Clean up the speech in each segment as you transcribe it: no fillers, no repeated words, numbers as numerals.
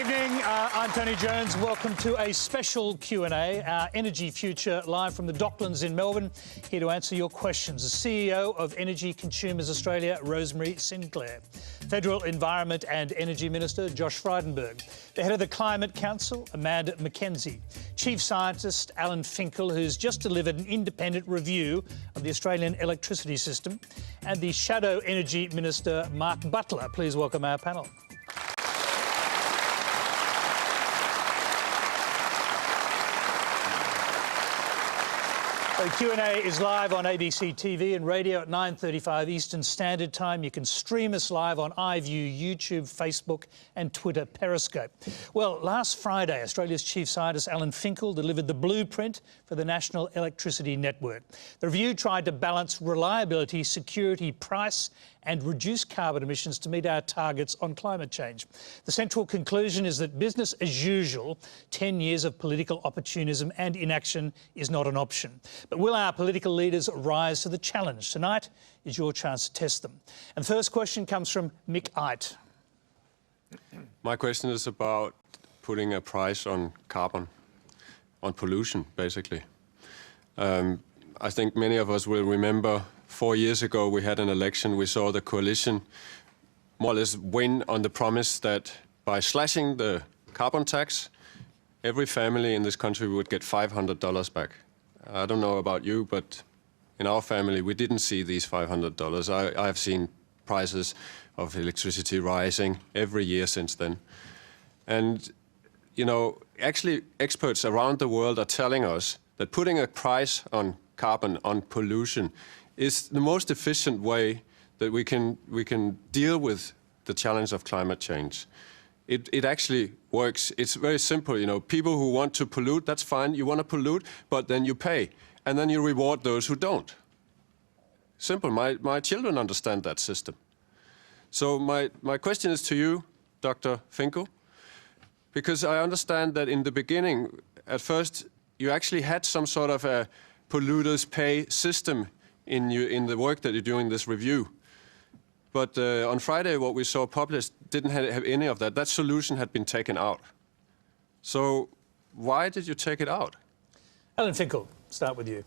evening. I'm Tony Jones. Welcome to a special Q&A, our Energy Future, live from the Docklands in Melbourne. Here to answer your questions, the CEO of Energy Consumers Australia, Rosemary Sinclair. Federal Environment and Energy Minister, Josh Frydenberg. The head of the Climate Council, McKenzie. Chief Scientist, Alan Finkel, who's just delivered an independent review of the Australian electricity system. And the Shadow Energy Minister, Mark Butler. Please welcome our panel. The Q&A is live on ABC TV and radio at 9:35 Eastern Standard Time. You can stream us live on iView, YouTube, Facebook and Twitter Periscope. Well, last Friday, Australia's Chief Scientist Alan Finkel delivered the blueprint for the National Electricity Network. The review tried to balance reliability, security, price and reduce carbon emissions to meet our targets on climate change. The central conclusion is that business as usual, 10 years of political opportunism and inaction is not an option. But will our political leaders rise to the challenge? Tonight is your chance to test them. And the first question comes from Mick Eit. My question is about putting a price on carbon, on pollution, basically. I think many of us will remember 4 years ago we had an election. We saw the coalition more or less win on the promise that by slashing the carbon tax, every family in this country would get $500 back. I don't know about you, but in our family we didn't see these $500. I have seen prices of electricity rising every year since then. And, you know, actually experts around the world are telling us that putting a price on carbon, on pollution, is the most efficient way that we can deal with the challenge of climate change. It actually works. It's very simple, you know. People who want to pollute, that's fine. You want to pollute, but then you pay. And then you reward those who don't. Simple. My children understand that system. So my question is to you, Dr. Finkel, because I understand that in the beginning, at first, you actually had some sort of a polluters pay system in the work that you're doing this review. But on Friday, what we saw published didn't have any of that. That solution had been taken out. So why did you take it out? Alan Finkel, start with you.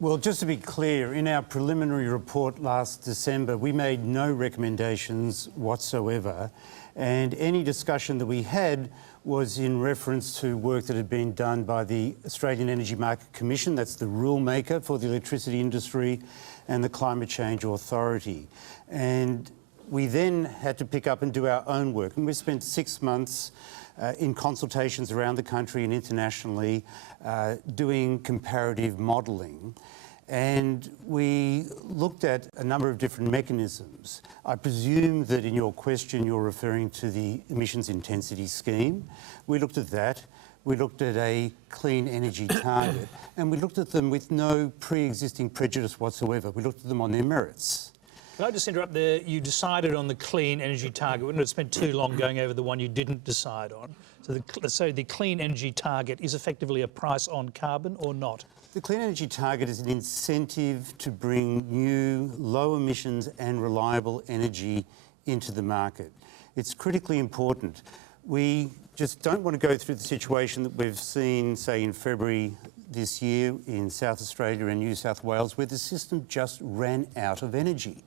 Well, just to be clear, in our preliminary report last December, we made no recommendations whatsoever. And any discussion that we had was in reference to work that had been done by the Australian Energy Market Commission, that's the rule maker for the electricity industry, and the Climate Change Authority. And we then had to pick up and do our own work. And we spent 6 months in consultations around the country and internationally doing comparative modelling. And we looked at a number of different mechanisms. I presume that in your question you're referring to the emissions intensity scheme. We looked at that. We looked at a clean energy target. And we looked at them with no pre-existing prejudice whatsoever. We looked at them on their merits. Can I just interrupt there? You decided on the clean energy target. We wouldn't have spent too long going over the one you didn't decide on. So the clean energy target is effectively a price on carbon or not? The clean energy target is an incentive to bring new, low emissions and reliable energy into the market. It's critically important. We just don't want to go through the situation that we've seen, say, in February this year in South Australia and New South Wales, where the system just ran out of energy.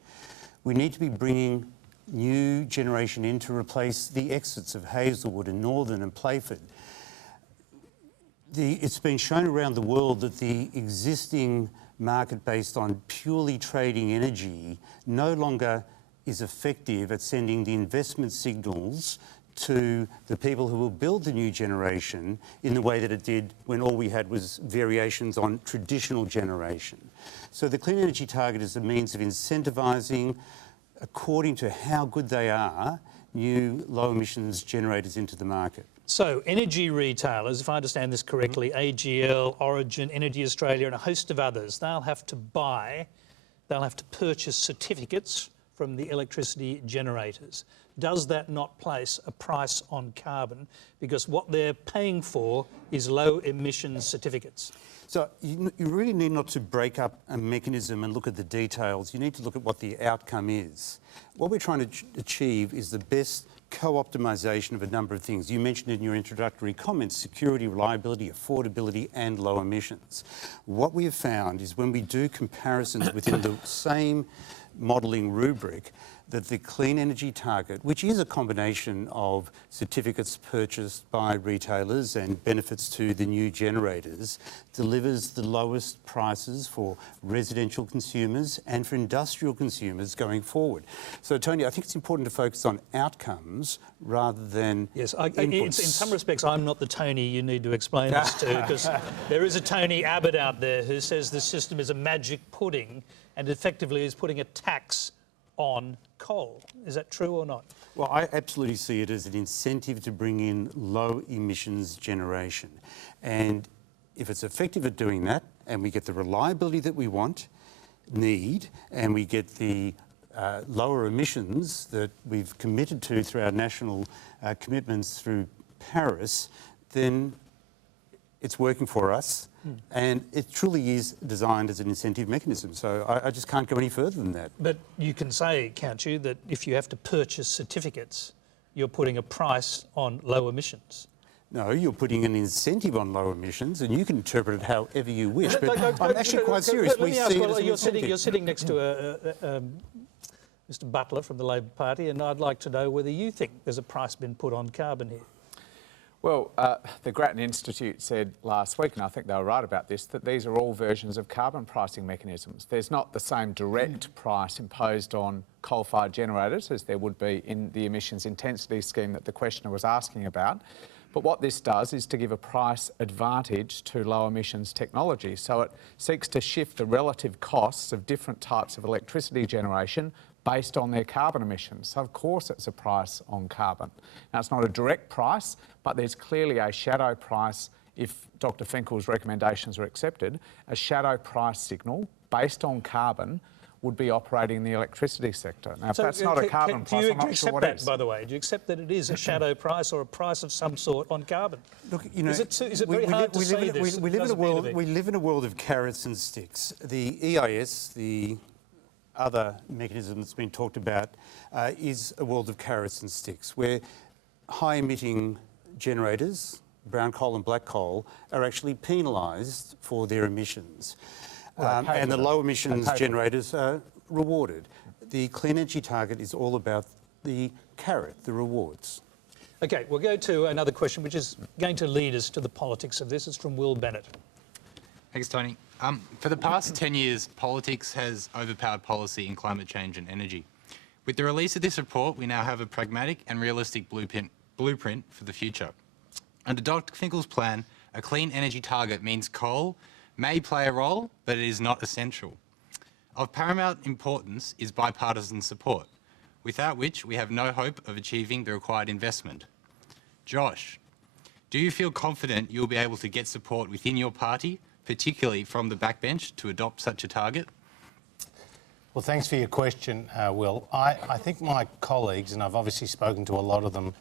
We need to be bringing new generation in to replace the exits of Hazelwood and Northern and Playford. It's been shown around the world that the existing market based on purely trading energy no longer is effective at sending the investment signals to the people who will build the new generation in the way that it did when all we had was variations on traditional generation. So the clean energy target is a means of incentivising, according to how good they are, new low emissions generators into the market. So energy retailers, if I understand this correctly, AGL, Origin, Energy Australia and a host of others, they'll have to purchase certificates from the electricity generators. Does that not place a price on carbon? Because what they're paying for is low emission certificates. So you really need not to break up a mechanism and look at the details. You need to look at what the outcome is. What we're trying to achieve is the best co-optimisation of a number of things. You mentioned in your introductory comments security, reliability, affordability and low emissions. What we have found is when we do comparisons within the same modelling rubric, that the clean energy target, which is a combination of certificates purchased by retailers and benefits to the new generators, delivers the lowest prices for residential consumers and for industrial consumers going forward. So, Tony, I think it's important to focus on outcomes rather than inputs. In some respects, I'm not the Tony you need to explain this to, because there is a Tony Abbott out there who says the system is a magic pudding and effectively is putting a tax on coal. Is that true or not? Well, I absolutely see it as an incentive to bring in low emissions generation. And if it's effective at doing that, and we get the reliability that we need, and we get the lower emissions that we've committed to through our national commitments through Paris, then it's working for us. And it truly is designed as an incentive mechanism. So I just can't go any further than that. But you can say, can't you, that if you have to purchase certificates, you're putting a price on low emissions? No, you're putting an incentive on low emissions, and you can interpret it however you wish. But I'm actually quite serious. Let me ask, you're sitting next to Mr. Butler from the Labor Party, and I'd like to know whether you think there's a price been put on carbon here. Well, the Grattan Institute said last week, and I think they were right about this, that these are all versions of carbon pricing mechanisms. There's not the same direct price imposed on coal-fired generators as there would be in the emissions intensity scheme that the questioner was asking about. But what this does is to give a price advantage to low emissions technology. So it seeks to shift the relative costs of different types of electricity generation based on their carbon emissions. So of course it's a price on carbon. Now it's not a direct price, but there's clearly a shadow price if Dr. Finkel's recommendations are accepted. A shadow price signal based on carbon would be operating in the electricity sector. Now, if that's not a carbon price, I'm not sure what is. By the way, do you accept that it is a shadow price or a price of some sort on carbon? Look, you know, is it very hard to say this? We live in a world of carrots and sticks. The EIS, the other mechanism that's been talked about, is a world of carrots and sticks, where high-emitting generators, brown coal and black coal, are actually penalised for their emissions. And the low emissions generators are rewarded. The clean energy target is all about the carrot, the rewards. Okay, we'll go to another question, which is going to lead us to the politics of this. It's from Will Bennett. Thanks, Tony. For the past 10 years, politics has overpowered policy in climate change and energy. With the release of this report, we now have a pragmatic and realistic blueprint for the future. Under Dr. Finkel's plan, a clean energy target means coal may play a role, but it is not essential. Of paramount importance is bipartisan support, without which we have no hope of achieving the required investment. Josh, do you feel confident you'll be able to get support within your party, particularly from the backbench, to adopt such a target? Well, thanks for your question, Will. I think my colleagues, and I've obviously spoken to a lot of them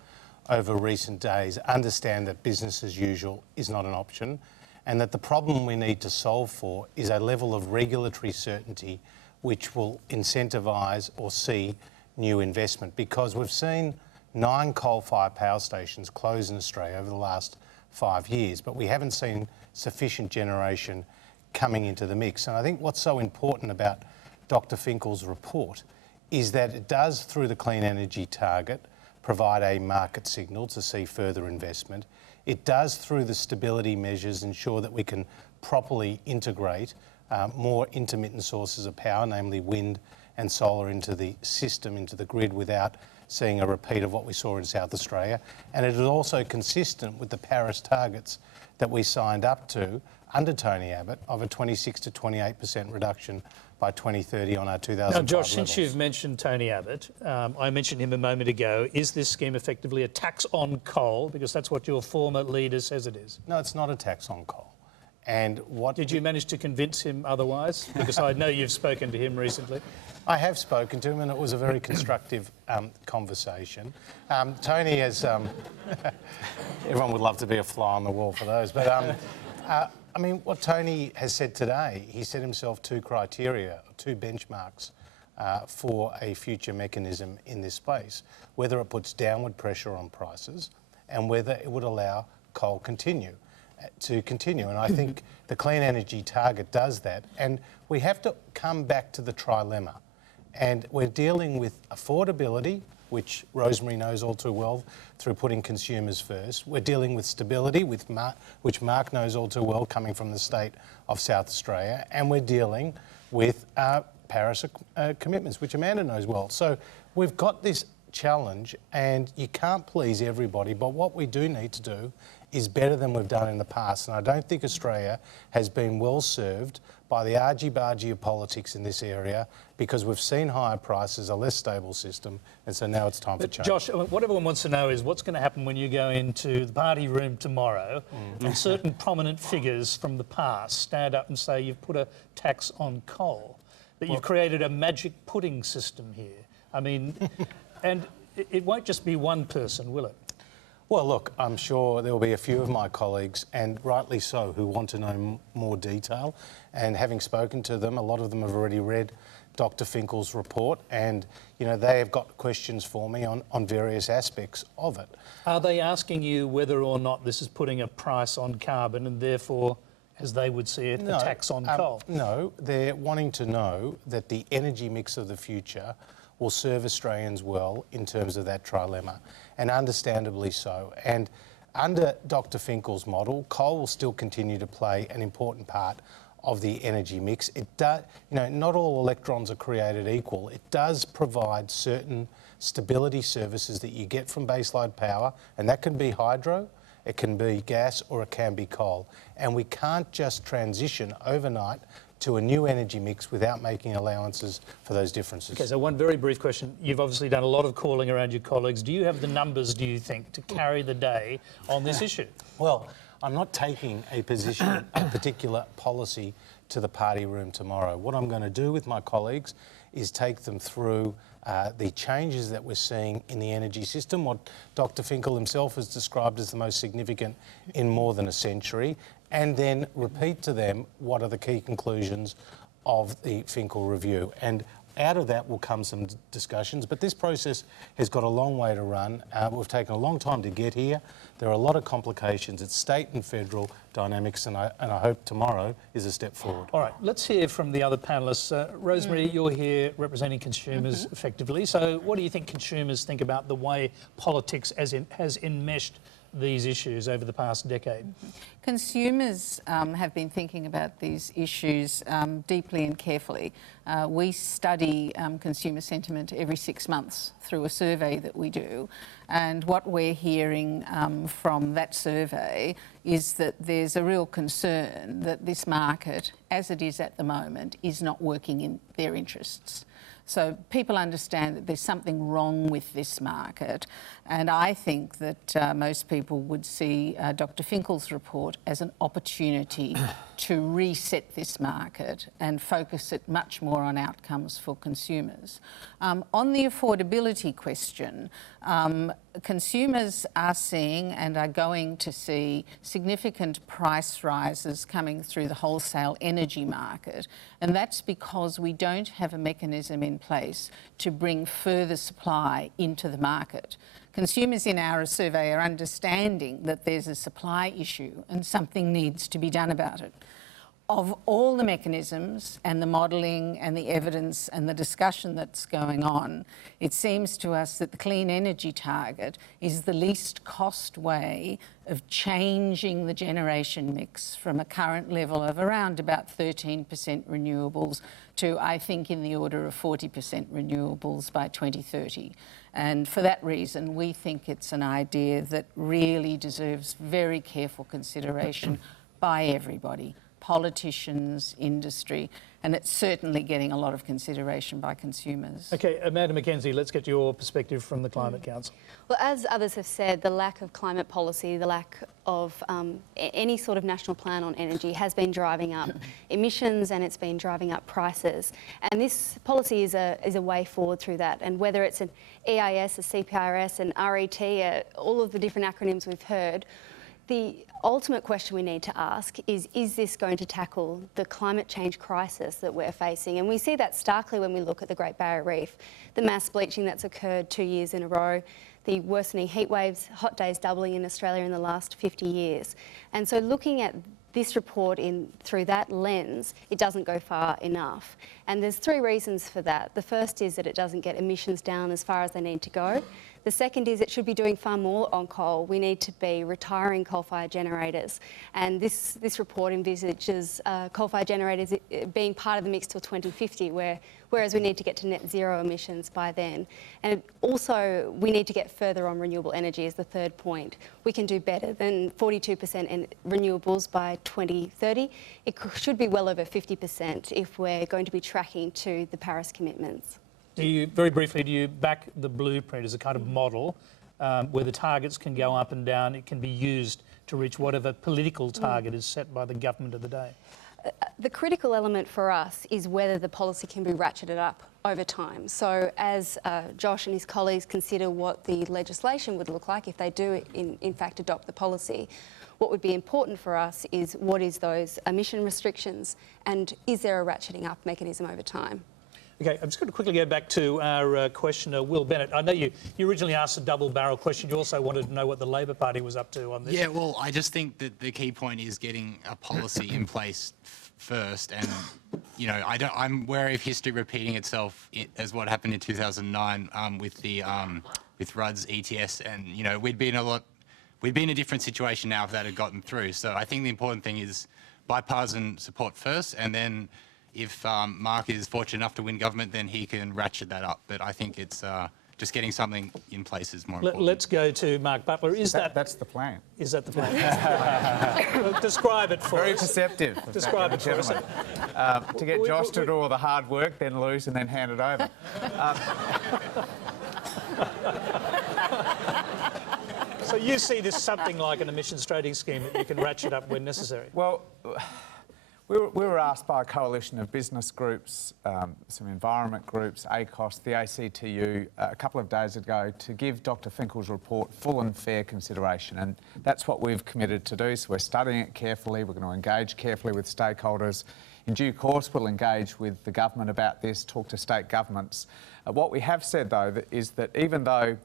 over recent days, understand that business as usual is not an option, and that the problem we need to solve for is a level of regulatory certainty which will incentivise or see new investment, because we've seen 9 coal-fired power stations close in Australia over the last 5 years, but we haven't seen sufficient generation coming into the mix. And I think what's so important about Dr. Finkel's report is that it does, through the clean energy target, provide a market signal to see further investment. It does, through the stability measures, ensure that we can properly integrate more intermittent sources of power, namely wind and solar, into the system, into the grid, without seeing a repeat of what we saw in South Australia. And it is also consistent with the Paris targets that we signed up to under Tony Abbott of a 26 to 28% reduction by 2030 on our 2005 Now, Josh, levels. since you've mentioned Tony Abbott, I mentioned him a moment ago. Is this scheme effectively a tax on coal? Because that's what your former leader says it is. No, it's not a tax on coal. And what Did you manage to convince him otherwise? Because I know you've spoken to him recently. I have spoken to him, and it was a very constructive conversation. Tony has... everyone would love to be a fly on the wall for those. But, I mean, what Tony has said today, he set himself 2 criteria, 2 benchmarks for a future mechanism in this space, whether it puts downward pressure on prices and whether it would allow coal to continue. And I think the clean energy target does that. And we have to come back to the trilemma. And we're dealing with affordability, which Rosemary knows all too well through putting consumers first. We're dealing with stability, which Mark knows all too well coming from the state of South Australia. And we're dealing with Paris commitments, which Amanda knows well. So we've got this challenge and you can't please everybody, but what we do need to do is better than we've done in the past. And I don't think Australia has been well served by the argy-bargy of politics in this area because we've seen higher prices, a less stable system, and so now it's time for change. Josh, what everyone wants to know is what's going to happen when you go into the party room tomorrow and certain prominent figures from the past stand up and say you've put a tax on coal, that you've created a magic pudding system here. I mean, and it won't just be one person, will it? Well, look, I'm sure there will be a few of my colleagues, and rightly so, who want to know more detail. And having spoken to them, a lot of them have already read Dr. Finkel's report, and they have got questions for me on various aspects of it. Are they asking you whether or not this is putting a price on carbon and therefore, as they would see it, a tax on coal? No, they're wanting to know that the energy mix of the future will serve Australians well in terms of that trilemma, and understandably so. And under Dr. Finkel's model, coal will still continue to play an important part of the energy mix. It does, not all electrons are created equal. It does provide certain stability services that you get from baseload power, and that can be hydro, it can be gas, or it can be coal. And we can't just transition overnight to a new energy mix without making allowances for those differences. Okay, so one very brief question. You've obviously done a lot of calling around your colleagues. Do you have the numbers, do you think, to carry the day on this issue? Well, I'm not taking a position, a particular policy to the party room tomorrow. What I'm going to do with my colleagues is take them through the changes that we're seeing in the energy system, what Dr. Finkel himself has described as the most significant in more than a century, and then repeat to them what are the key conclusions of the Finkel review. And out of that will come some discussions, but this process has got a long way to run. We've taken a long time to get here. There are a lot of complications. It's state and federal dynamics, and I hope tomorrow is a step forward. All right, let's hear from the other panellists. Rosemary, you're here representing consumers effectively. So what do you think consumers think about the way politics has enmeshed these issues over the past decade? Consumers have been thinking about these issues deeply and carefully. We study consumer sentiment every 6 months through a survey that we do, and what we're hearing from that survey is that there's a real concern that this market, as it is at the moment, is not working in their interests. So people understand that there's something wrong with this market, and I think that most people would see Dr. Finkel's report as an opportunity to reset this market and focus it much more on outcomes for consumers. On the affordability question, consumers are seeing and are going to see significant price rises coming through the wholesale energy market, and that's because we don't have a mechanism in place to bring further supply into the market. Consumers in our survey are understanding that there's a supply issue and something needs to be done about it. Of all the mechanisms and the modelling and the evidence and the discussion that's going on, it seems to us that the clean energy target is the least cost way of changing the generation mix from a current level of around about 13% renewables to, I think, in the order of 40% renewables by 2030. And for that reason, we think it's an idea that really deserves very careful consideration by everybody. Politicians, industry, and it's certainly getting a lot of consideration by consumers. Okay, Amanda McKenzie, let's get your perspective from the Climate Council. Well, as others have said, the lack of climate policy, the lack of any sort of national plan on energy has been driving up emissions, and it's been driving up prices. And this policy is a way forward through that. And whether it's an EIS, a CPRS, an RET, all of the different acronyms we've heard, the ultimate question we need to ask is this going to tackle the climate change crisis that we're facing? And we see that starkly when we look at the Great Barrier Reef, the mass bleaching that's occurred 2 years in a row, the worsening heat waves, hot days doubling in Australia in the last 50 years. And so looking at this report through that lens, it doesn't go far enough. And there's 3 reasons for that. The first is that it doesn't get emissions down as far as they need to go. The second is it should be doing far more on coal. We need to be retiring coal-fired generators. And this report envisages coal-fired generators being part of the mix till 2050, whereas we need to get to net zero emissions by then. And also, we need to get further on renewable energy is the third point. We can do better than 42% in renewables by 2030. It should be well over 50% if we're going to be tracking to the Paris commitments. Very briefly, do you back the blueprint as a kind of model where the targets can go up and down, it can be used to reach whatever political target is set by the government of the day? The critical element for us is whether the policy can be ratcheted up over time. So as Josh and his colleagues consider what the legislation would look like if they do in fact adopt the policy, what would be important for us is what is those emission restrictions and is there a ratcheting up mechanism over time? Okay, I'm just going to quickly go back to our questioner, Will Bennett. I know you originally asked a double-barrel question. You also wanted to know what the Labor Party was up to on this. Yeah, well, I just think that the key point is getting a policy in place first. And, you know, I'm wary of history repeating itself as what happened in 2009 with Rudd's ETS. And, you know, we'd be in a different situation now if that had gotten through. So I think the important thing is bipartisan support first, and then if Mark is fortunate enough to win government, then he can ratchet that up. But I think it's just getting something in place is more important. Let's go to Mark Butler. That's the plan. Is that the plan? Well, describe it for Very us. perceptive. Describe it for us. To get Josh to do all the hard work, then lose and then hand it over. So you see this something like an emissions trading scheme that you can ratchet up when necessary? Well, we were asked by a coalition of business groups, some environment groups, ACOS, the ACTU, a couple of days ago to give Dr Finkel's report full and fair consideration, and that's what we've committed to do. So we're studying it carefully, we're going to engage carefully with stakeholders. In due course, we'll engage with the government about this, talk to state governments. What we have said, though, is that even though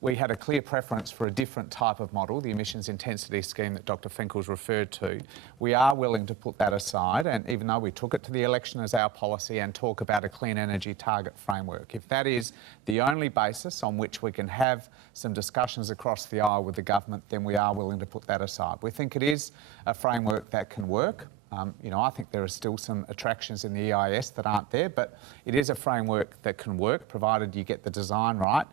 we had a clear preference for a different type of model, the emissions intensity scheme that Dr Finkel's referred to, we are willing to put that aside, and even though we took it to the election as our policy and talk about a clean energy target framework. If that is the only basis on which we can have some discussions across the aisle with the government, then we are willing to put that aside. We think it is a framework that can work. You know, I think there are still some attractions in the EIS that aren't there, but it is a framework that can work, provided you get the design right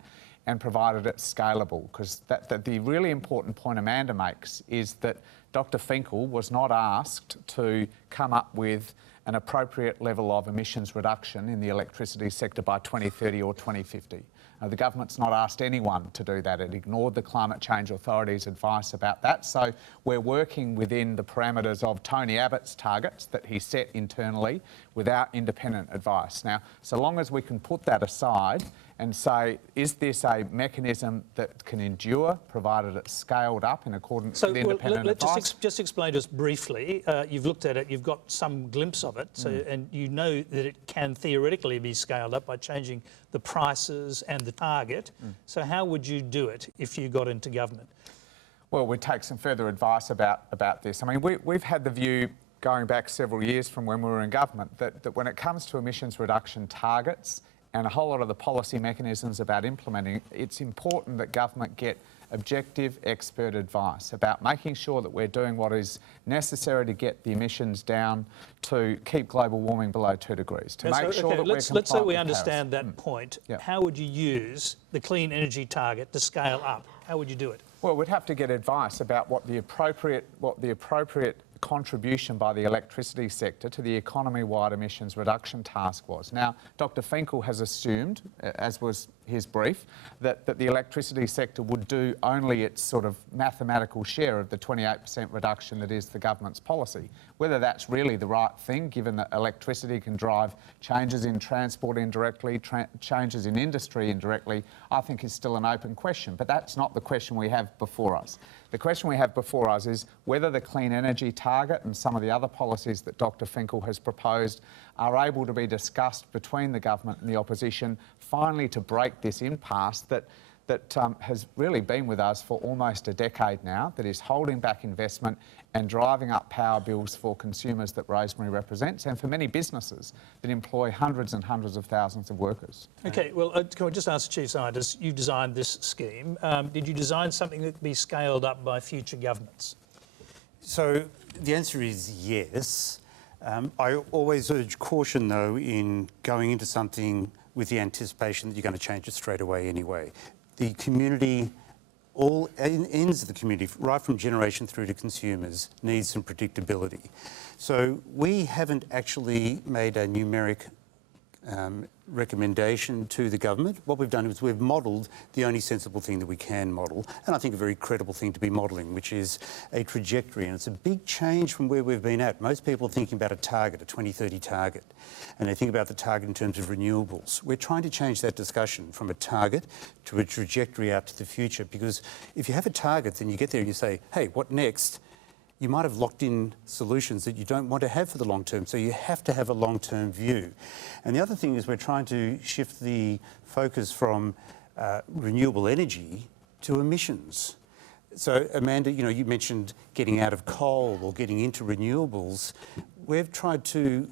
and provided it's scalable. Because the really important point Amanda makes is that Dr Finkel was not asked to come up with an appropriate level of emissions reduction in the electricity sector by 2030 or 2050. The government's not asked anyone to do that. It ignored the Climate Change Authority's advice about that. So we're working within the parameters of Tony Abbott's targets that he set internally without independent advice. Now, so long as we can put that aside and say, is this a mechanism that can endure, provided it's scaled up in accordance with independent advice? Just explain to us briefly. You've looked at it, you've got some glimpse of it, and you know that it can theoretically be scaled up by changing the prices and the target. So how would you do it if you got into government? Well, we'd take some further advice about this. I mean, we've had the view going back several years from when we were in government that when it comes to emissions reduction targets and a whole lot of the policy mechanisms about implementing, it's important that government get objective expert advice about making sure that we're doing what is necessary to get the emissions down to keep global warming below 2 degrees, to make sure that we're compliant let's say we with understand Paris. that point. Yeah. How would you use the clean energy target to scale up? How would you do it? Well, we'd have to get advice about what the appropriate contribution by the electricity sector to the economy-wide emissions reduction task was. Now, Dr Finkel has assumed, as was his brief, that the electricity sector would do only its sort of mathematical share of the 28% reduction that is the government's policy. Whether that's really the right thing, given that electricity can drive changes in transport indirectly, changes in industry indirectly, I think is still an open question. But that's not the question we have before us. The question we have before us is whether the clean energy target and some of the other policies that Dr. Finkel has proposed are able to be discussed between the government and the opposition, finally to break this impasse that has really been with us for almost a decade now, that is holding back investment and driving up power bills for consumers that Rosemary represents, and for many businesses that employ hundreds and hundreds of thousands of workers. Okay, well, can I just ask the Chief Scientist, you designed this scheme. Did you design something that could be scaled up by future governments? So the answer is yes. I always urge caution, though, in going into something with the anticipation that you're going to change it straight away anyway. The community, all ends of the community, right from generation through to consumers, needs some predictability. So we haven't actually made a numeric recommendation to the government. What we've done is we've modelled the only sensible thing that we can model, and I think a very credible thing to be modelling, which is a trajectory. And it's a big change from where we've been at. Most people are thinking about a target, a 2030 target, and they think about the target in terms of renewables. We're trying to change that discussion from a target to a trajectory out to the future, because if you have a target, then you get there and you say, hey, what next? You might have locked in solutions that you don't want to have for the long term, so you have to have a long-term view. And the other thing is we're trying to shift the focus from renewable energy to emissions. So Amanda, you mentioned getting out of coal or getting into renewables. We've tried to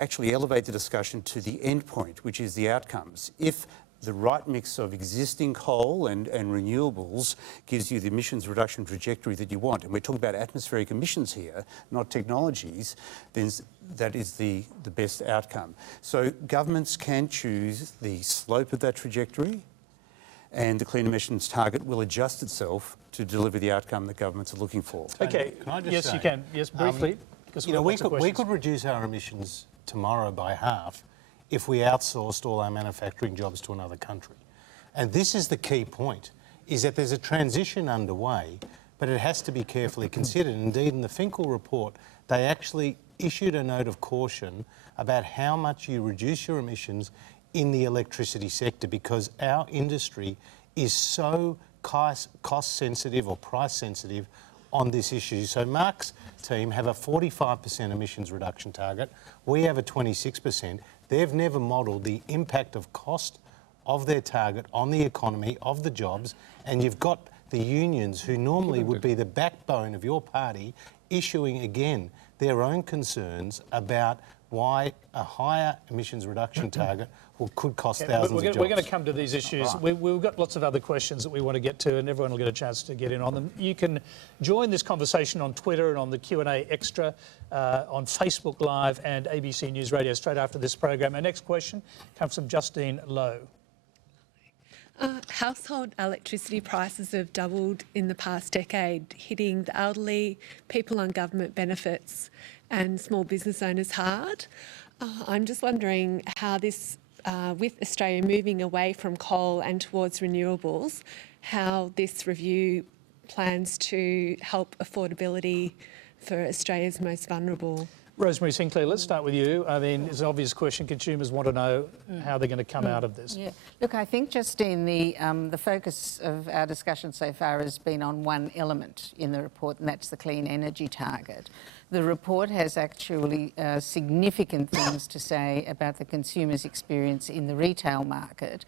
actually elevate the discussion to the end point, which is the outcomes. If the right mix of existing coal and renewables gives you the emissions reduction trajectory that you want, and we're talking about atmospheric emissions here, not technologies, then that is the best outcome. So governments can choose the slope of that trajectory, and the clean emissions target will adjust itself to deliver the outcome that governments are looking for. Okay, Can I just yes, say, you can. Yes, briefly. Because we could reduce our emissions tomorrow by half if we outsourced all our manufacturing jobs to another country. And this is the key point, is that there's a transition underway, but it has to be carefully considered. Indeed, in the Finkel report, they actually issued a note of caution about how much you reduce your emissions in the electricity sector, because our industry is so cost sensitive or price sensitive on this issue. So Mark's team have a 45% emissions reduction target. We have a 26%. They've never modelled the impact of cost of their target on the economy, of the jobs, and you've got the unions, who normally would be the backbone of your party, issuing again their own concerns about why a higher emissions reduction target could cost thousands of jobs. We're going to come to these issues. We've got lots of other questions that we want to get to, and everyone will get a chance to get in on them. You can join this conversation on Twitter and on the Q&A Extra, on Facebook Live and ABC News Radio straight after this program. Our next question comes from Justine Lowe. Household electricity prices have doubled in the past decade, hitting the elderly, people on government benefits and small business owners hard. I'm just wondering how this, with Australia moving away from coal and towards renewables, how this review plans to help affordability for Australia's most vulnerable. Rosemary Sinclair, let's start with you. I mean, it's an obvious question. Consumers want to know how they're going to come out of this. Yeah. Look, I think, Justine, the focus of our discussion so far has been on one element in the report, and that's the clean energy target. The report has actually significant things to say about the consumer's experience in the retail market,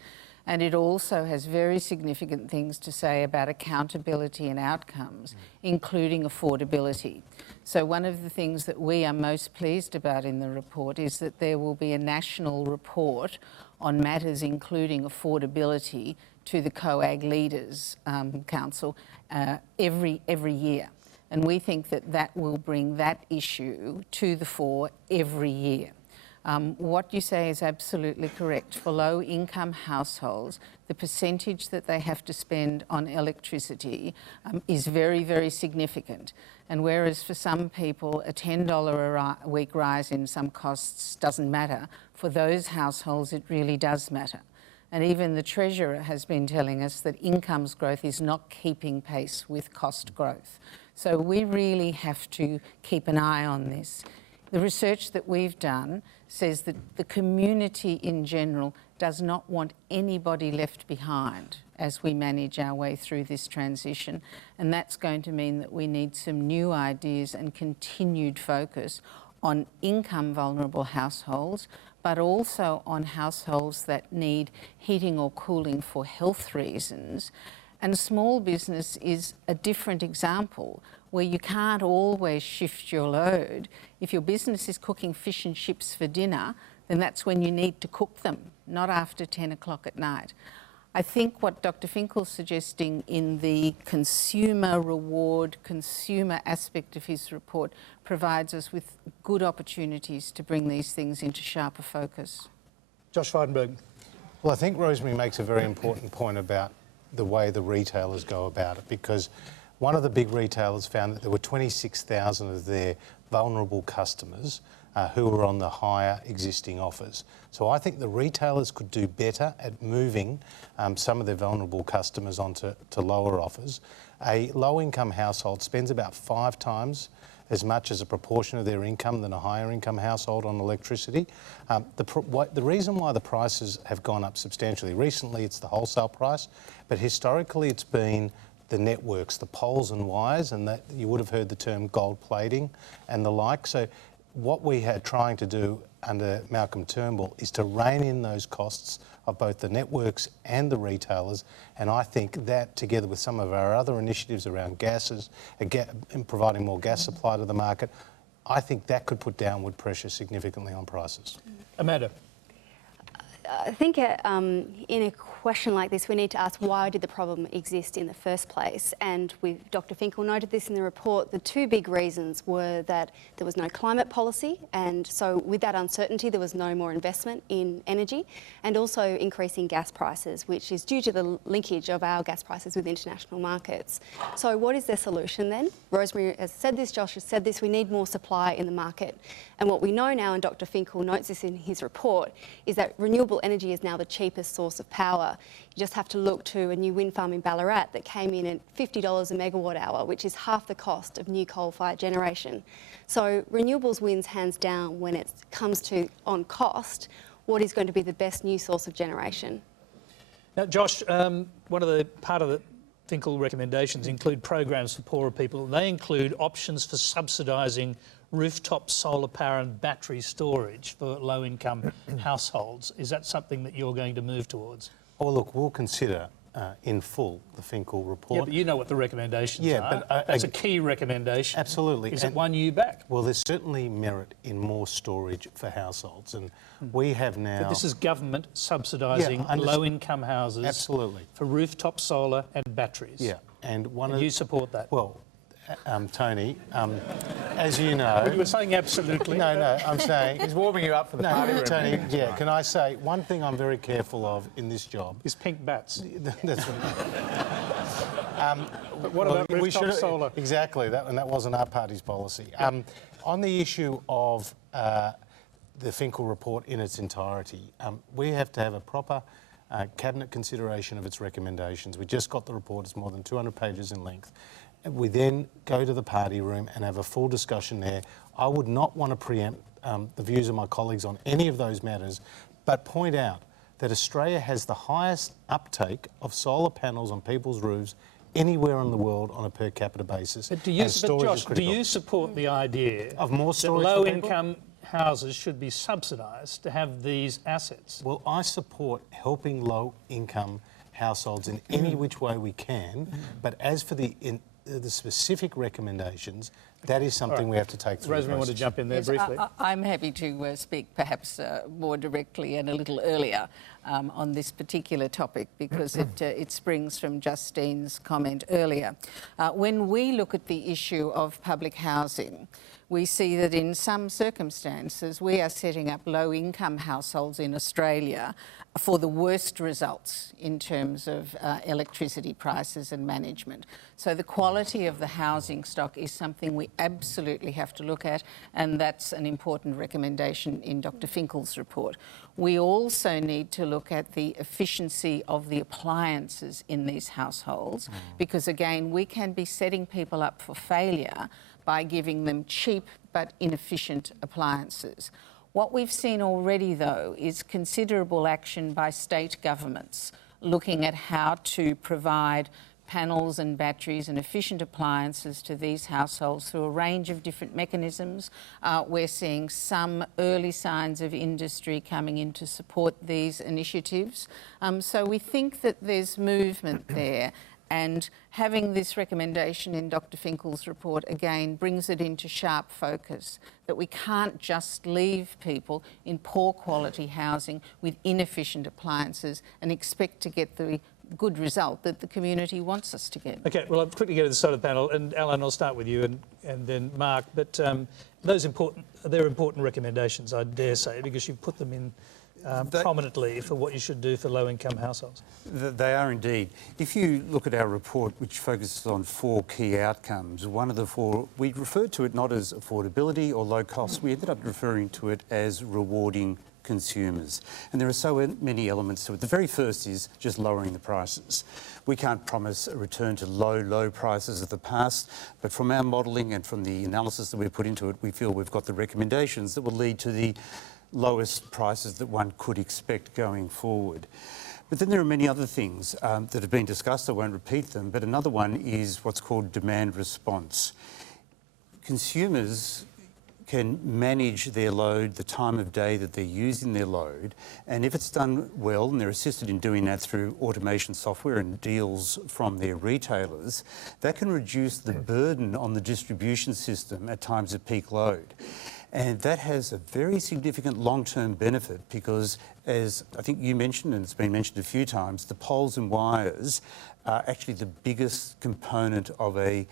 and it also has very significant things to say about accountability and outcomes, including affordability. So one of the things that we are most pleased about in the report is that there will be a national report on matters including affordability to the COAG Leaders Council every year. And we think that that will bring that issue to the fore every year. What you say is absolutely correct. For low-income households, the percentage that they have to spend on electricity is very, very significant. And whereas for some people a $10 a week rise in some costs doesn't matter, for those households it really does matter. And even the Treasurer has been telling us that incomes growth is not keeping pace with cost growth. So we really have to keep an eye on this. The research that we've done says that the community in general does not want anybody left behind as we manage our way through this transition. And that's going to mean that we need some new ideas and continued focus on income vulnerable households, but also on households that need heating or cooling for health reasons. And small business is a different example where you can't always shift your load. If your business is cooking fish and chips for dinner, then that's when you need to cook them, not after 10 o'clock at night. I think what Dr. Finkel's suggesting in the consumer reward, consumer aspect of his report provides us with good opportunities to bring these things into sharper focus. Josh Frydenberg. Well, I think Rosemary makes a very important point about the way the retailers go about it, because one of the big retailers found that there were 26,000 of their vulnerable customers who were on the higher existing offers. So I think the retailers could do better at moving some of their vulnerable customers onto lower offers. A low-income household spends about 5 times as much as a proportion of their income than a higher income household on electricity. The reason why the prices have gone up substantially, recently it's the wholesale price, but historically it's been the networks, the poles and wires, and that you would have heard the term gold plating and the like. So what we are trying to do under Malcolm Turnbull is to rein in those costs of both the networks and the retailers, and I think that, together with some of our other initiatives around gases and providing more gas supply to the market, I think that could put downward pressure significantly on prices. Amanda. I think in a question like this, we need to ask, why did the problem exist in the first place? And Dr. Finkel noted this in the report. The 2 big reasons were that there was no climate policy, and so with that uncertainty, there was no more investment in energy, and also increasing gas prices, which is due to the linkage of our gas prices with international markets. So what is their solution then? Rosemary has said this, Josh has said this, we need more supply in the market. And what we know now, and Dr. Finkel notes this in his report, is that renewable energy is now the cheapest source of power. You just have to look to a new wind farm in Ballarat that came in at $50 a megawatt hour, which is half the cost of new coal-fired generation. So renewables wins hands down when it comes to on cost. What is going to be the best new source of generation? Now, Josh, part of the Finkel recommendations include programs for poorer people. They include options for subsidising rooftop solar power and battery storage for low-income households. Is that something that you're going to move towards? Oh, look, we'll consider in full the Finkel report. Yeah, but you know what the recommendations are. But that's a key recommendation. Absolutely. Is it one you back? Well, there's certainly merit in more storage for households, and we have now... But this is government subsidising low-income houses. Absolutely. For rooftop solar and batteries. Yeah, and you support that? Well, Tony, as you know... You were saying absolutely. No, I'm saying... He's warming you up for the party room. Tony, yeah, can I say, one thing I'm very careful of in this job... is pink bats. That's right. But what about rooftop solar? Exactly, and that wasn't our party's policy. On the issue of the Finkel report in its entirety, we have to have a proper cabinet consideration of its recommendations. We just got the report, it's more than 200 pages in length. We then go to the party room and have a full discussion there. I would not want to preempt the views of my colleagues on any of those matters, but point out that Australia has the highest uptake of solar panels on people's roofs anywhere in the world on a per capita basis. But Josh, do you support the idea of more storage that low-income houses should be subsidised to have these assets? Well, I support helping low-income households in any which way we can, but as for the specific recommendations, that is something we have to take through. Rosemary, want to jump in there briefly? I'm happy to speak perhaps more directly and a little earlier on this particular topic, because it springs from Justine's comment earlier. When we look at the issue of public housing, we see that in some circumstances we are setting up low-income households in Australia for the worst results in terms of electricity prices and management. So the quality of the housing stock is something we absolutely have to look at, and that's an important recommendation in Dr. Finkel's report. We also need to look at the efficiency of the appliances in these households, because again, we can be setting people up for failure by giving them cheap but inefficient appliances. What we've seen already, though, is considerable action by state governments looking at how to provide panels and batteries and efficient appliances to these households through a range of different mechanisms. We're seeing some early signs of industry coming in to support these initiatives. So we think that there's movement there. And having this recommendation in Dr. Finkel's report again brings it into sharp focus that we can't just leave people in poor quality housing with inefficient appliances and expect to get the good result that the community wants us to get. Okay, well, I'll quickly go to the side of the panel, and Alan, I'll start with you and then Mark. But they're important recommendations, I dare say, because you put them in prominently for what you should do for low-income households. They are indeed. If you look at our report, which focuses on 4 key outcomes, one of the 4, we referred to it not as affordability or low cost, we ended up referring to it as rewarding consumers. And there are so many elements to it. The very first is just lowering the prices. We can't promise a return to low prices of the past, but from our modelling and from the analysis that we've put into it, we feel we've got the recommendations that will lead to the lowest prices that one could expect going forward. But then there are many other things that have been discussed. I won't repeat them, but another one is what's called demand response. Consumers can manage their load, the time of day that they're using their load, and if it's done well, and they're assisted in doing that through automation software and deals from their retailers, that can reduce the burden on the distribution system at times of peak load. And that has a very significant long-term benefit because, as I think you mentioned, and it's been mentioned a few times, the poles and wires are actually the biggest component of a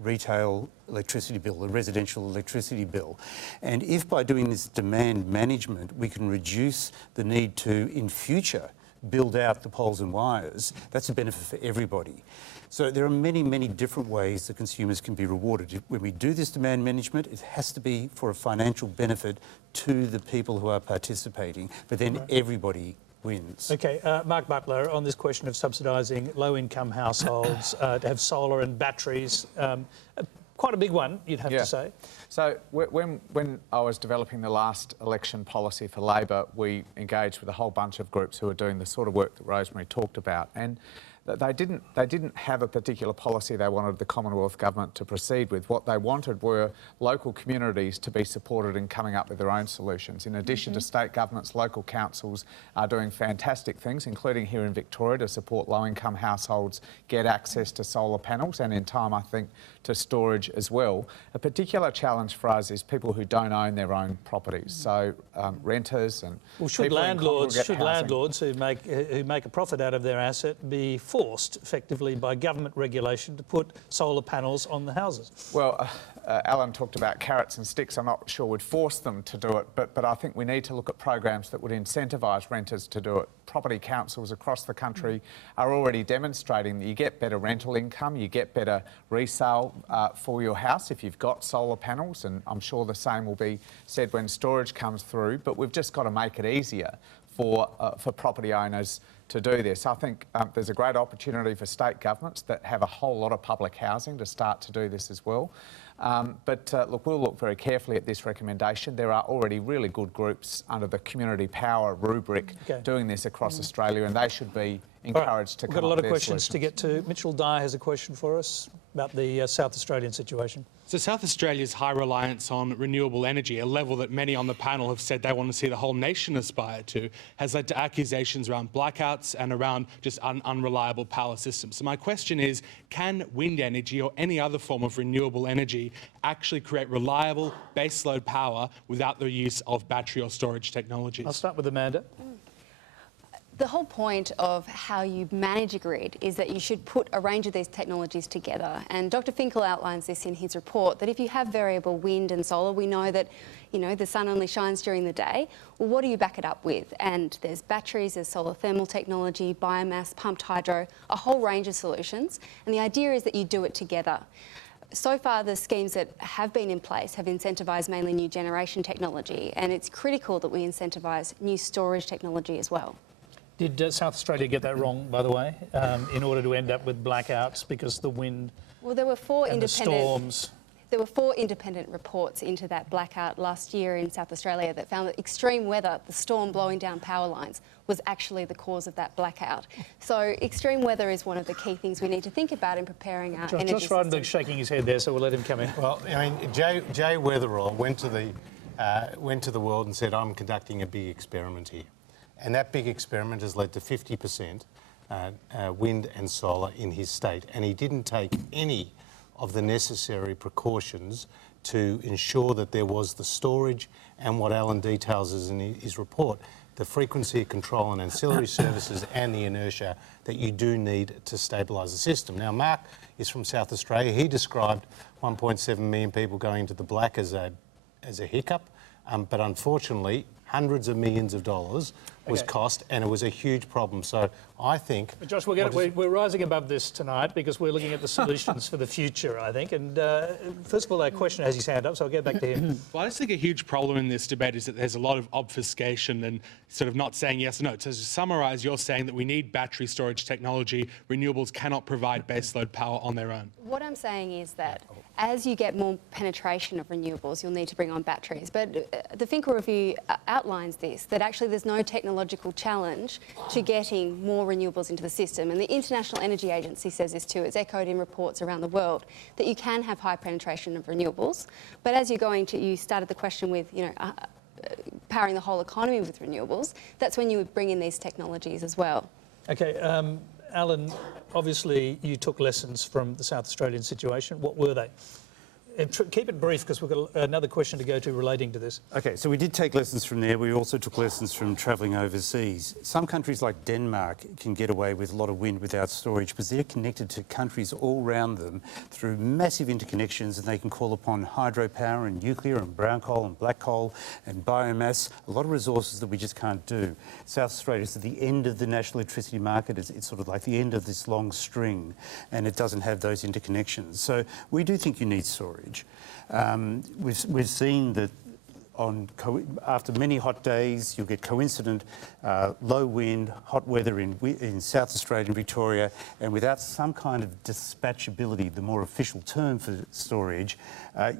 retail electricity bill, a residential electricity bill. And if by doing this demand management, we can reduce the need to, in future, build out the poles and wires, that's a benefit for everybody. So there are many different ways that consumers can be rewarded. When we do this demand management, it has to be for a financial benefit to the people who are participating, but then everybody wins. Okay, Mark Butler, on this question of subsidising low-income households to have solar and batteries, quite a big one, you'd have to say. So when I was developing the last election policy for Labor, we engaged with a whole bunch of groups who were doing the sort of work that Rosemary talked about. And they didn't have a particular policy they wanted the Commonwealth Government to proceed with. What they wanted were local communities to be supported in coming up with their own solutions. In addition to state governments, local councils are doing fantastic things, including here in Victoria, to support low-income households get access to solar panels and, in time, I think, to storage as well. A particular challenge for us is people who don't own their own properties, so renters and should landlords who make a profit out of their asset be forced effectively by government regulation to put solar panels on the houses? Well, Alan talked about carrots and sticks. I'm not sure we'd force them to do it, but I think we need to look at programs that would incentivise renters to do it. Property councils across the country are already demonstrating that you get better rental income, you get better resale for your house if you've got solar panels, and I'm sure the same will be said when storage comes through, but we've just got to make it easier for property owners to do this. I think there's a great opportunity for state governments that have a whole lot of public housing to start to do this as well. Look, we'll look very carefully at this recommendation. There are already really good groups under the community power rubric doing this across Australia, and they should be encouraged to come up with their solutions. We've got a lot of questions to get to. Mitchell Dyer has a question for us about the South Australian situation. So South Australia's high reliance on renewable energy, a level that many on the panel have said they want to see the whole nation aspire to, has led to accusations around blackouts and around just unreliable power systems. So my question is, can wind energy or any other form of renewable energy actually create reliable baseload power without the use of battery or storage technologies? I'll start with Amanda. The whole point of how you manage a grid is that you should put a range of these technologies together. And Dr. Finkel outlines this in his report, that if you have variable wind and solar, we know that, the sun only shines during the day. Well, what do you back it up with? And there's batteries, there's solar thermal technology, biomass, pumped hydro, a whole range of solutions. And the idea is that you do it together. so far, the schemes that have been in place have incentivised mainly new generation technology, and it's critical that we incentivise new storage technology as well. Did South Australia get that wrong, by the way, in order to end up with blackouts because the wind Well, there were four and the storms? There were 4 independent reports into that blackout last year in South Australia that found that extreme weather, the storm blowing down power lines, was actually the cause of that blackout. So extreme weather is one of the key things we need to think about in preparing our energy Josh Frydenberg system. shaking his head there, so we'll let him come in. Well, I mean, Jay Weatherall went to the world and said, "I'm conducting a big experiment here," and that big experiment has led to 50% wind and solar in his state, and he didn't take any of the necessary precautions to ensure that there was the storage and what Alan details in his report, the frequency control and ancillary services and the inertia that you do need to stabilise the system. Now, Mark is from South Australia. He described 1.7 million people going into the black as a hiccup, but unfortunately, hundreds of millions of dollars was cost, and it was a huge problem. So I think... But Josh, we're rising above this tonight because we're looking at the solutions for the future, I think. And first of all, that question has his hand up, so I'll get back to him. Well, I just think a huge problem in this debate is that there's a lot of obfuscation and sort of not saying yes or no. So to summarise, you're saying that we need battery storage technology. Renewables cannot provide baseload power on their own. What I'm saying is that as you get more penetration of renewables, you'll need to bring on batteries. But the Finkel review outlines this, that actually there's no technological challenge to getting more renewables into the system. And the International Energy Agency says this too. It's echoed in reports around the world that you can have high penetration of renewables. But as you started the question with, powering the whole economy with renewables, that's when you would bring in these technologies as well. Okay, Alan, obviously you took lessons from the South Australian situation. What were they? And keep it brief because we've got another question to go to relating to this. Okay, so we did take lessons from there. We also took lessons from travelling overseas. Some countries like Denmark can get away with a lot of wind without storage because they're connected to countries all around them through massive interconnections, and they can call upon hydropower and nuclear and brown coal and black coal and biomass, a lot of resources that we just can't do. South Australia is at the end of the national electricity market. It's sort of like the end of this long string, and it doesn't have those interconnections. So we do think you need storage. We've seen that after many hot days, you'll get coincident low wind, hot weather in South Australia and Victoria, and without some kind of dispatchability, the more official term for storage,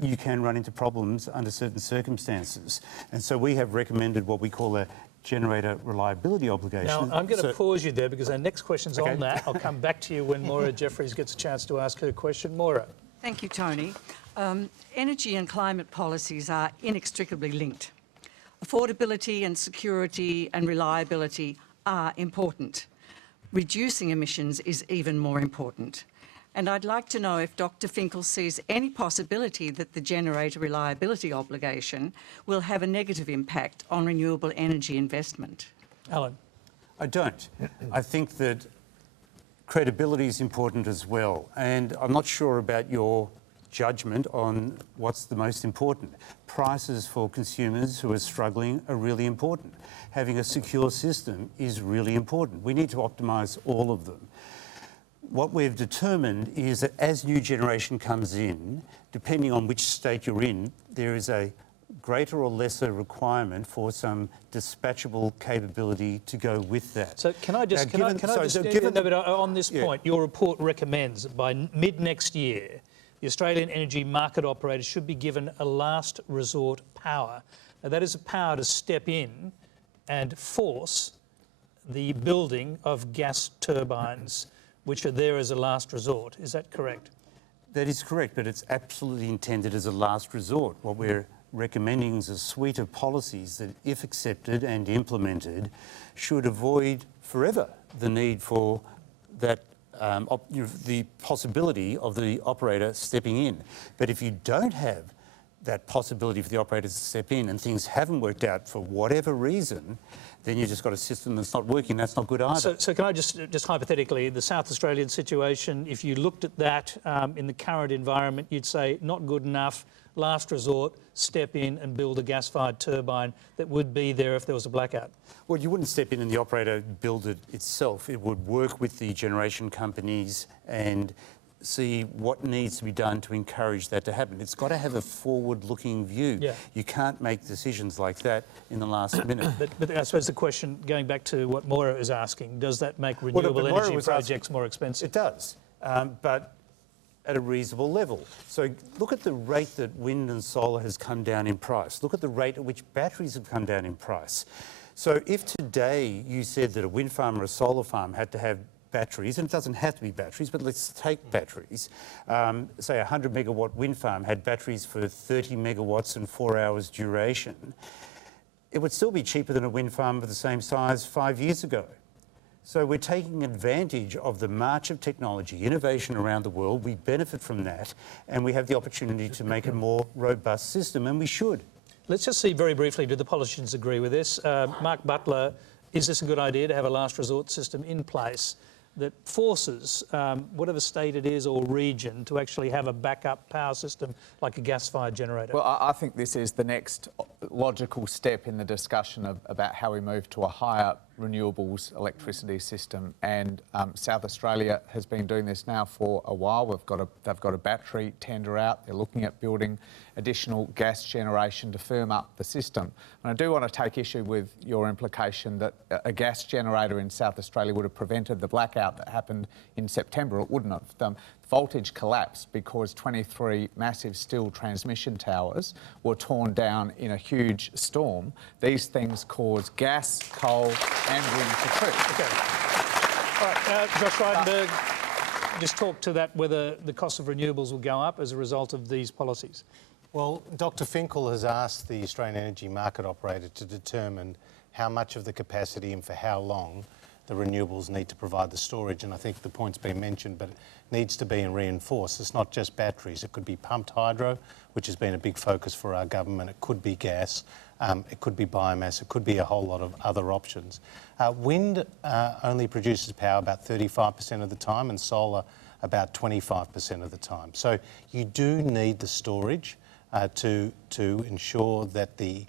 you can run into problems under certain circumstances. And so we have recommended what we call a generator reliability obligation. Now, I'm going to pause you there because our next question's on that. I'll come back to you when Maura Jeffries gets a chance to ask her question. Maura. Thank you, Tony. Energy and climate policies are inextricably linked. Affordability and security and reliability are important. Reducing emissions is even more important. And I'd like to know if Dr. Finkel sees any possibility that the generator reliability obligation will have a negative impact on renewable energy investment. Alan. I don't. I think that credibility is important as well. And I'm not sure about your judgment on what's the most important. Prices for consumers who are struggling are really important. Having a secure system is really important. We need to optimise all of them. What we've determined is that as new generation comes in, depending on which state you're in, there is a greater or lesser requirement for some dispatchable capability to go with that. So can I just, on this point, your report recommends that by mid next year, the Australian energy market operators should be given a last resort power. Now that is a power to step in and force the building of gas turbines, which are there as a last resort. Is that correct? That is correct, but it's absolutely intended as a last resort. What we're recommending is a suite of policies that, if accepted and implemented, should avoid forever the need for that, the possibility of the operator stepping in. But if you don't have that possibility for the operator to step in and things haven't worked out for whatever reason, then you've just got a system that's not working. That's not good either. So can I just hypothetically, the South Australian situation, if you looked at that in the current environment, you'd say not good enough, last resort, step in and build a gas-fired turbine that would be there if there was a blackout? Well, you wouldn't step in and the operator build it itself. It would work with the generation companies and see what needs to be done to encourage that to happen. It's got to have a forward-looking view. Yeah. You can't make decisions like that in the last minute. But I suppose the question, going back to what Moira is asking, does that make renewable energy projects more expensive? It does, but at a reasonable level. So look at the rate that wind and solar has come down in price. Look at the rate at which batteries have come down in price. So if today you said that a wind farm or a solar farm had to have batteries, and it doesn't have to be batteries, but let's take batteries, say a 100 megawatt wind farm had batteries for 30 megawatts and 4 hours duration, it would still be cheaper than a wind farm of the same size 5 years ago. So we're taking advantage of the march of technology, innovation around the world. We benefit from that, and we have the opportunity to make a more robust system, and we should. Let's just see very briefly, do the politicians agree with this? Mark Butler, is this a good idea to have a last resort system in place that forces whatever state it is or region to actually have a backup power system like a gas-fired generator? Well, I think this is the next logical step in the discussion about how we move to a higher renewables electricity system, and South Australia has been doing this now for a while. They've got a battery tender out. They're looking at building additional gas generation to firm up the system. And I do want to take issue with your implication that a gas generator in South Australia would have prevented the blackout that happened in September. It wouldn't have. Voltage collapsed because 23 massive steel transmission towers were torn down in a huge storm. These things cause gas, coal and wind to trip. Okay. All right, Josh Frydenberg, just talk to that, whether the cost of renewables will go up as a result of these policies. Well, Dr Finkel has asked the Australian Energy Market Operator to determine how much of the capacity and for how long the renewables need to provide the storage, and I think the point's been mentioned, but it needs to be reinforced. It's not just batteries. It could be pumped hydro, which has been a big focus for our government. It could be gas. It could be biomass. It could be a whole lot of other options. Wind only produces power about 35% of the time, and solar about 25% of the time. So you do need the storage to ensure that the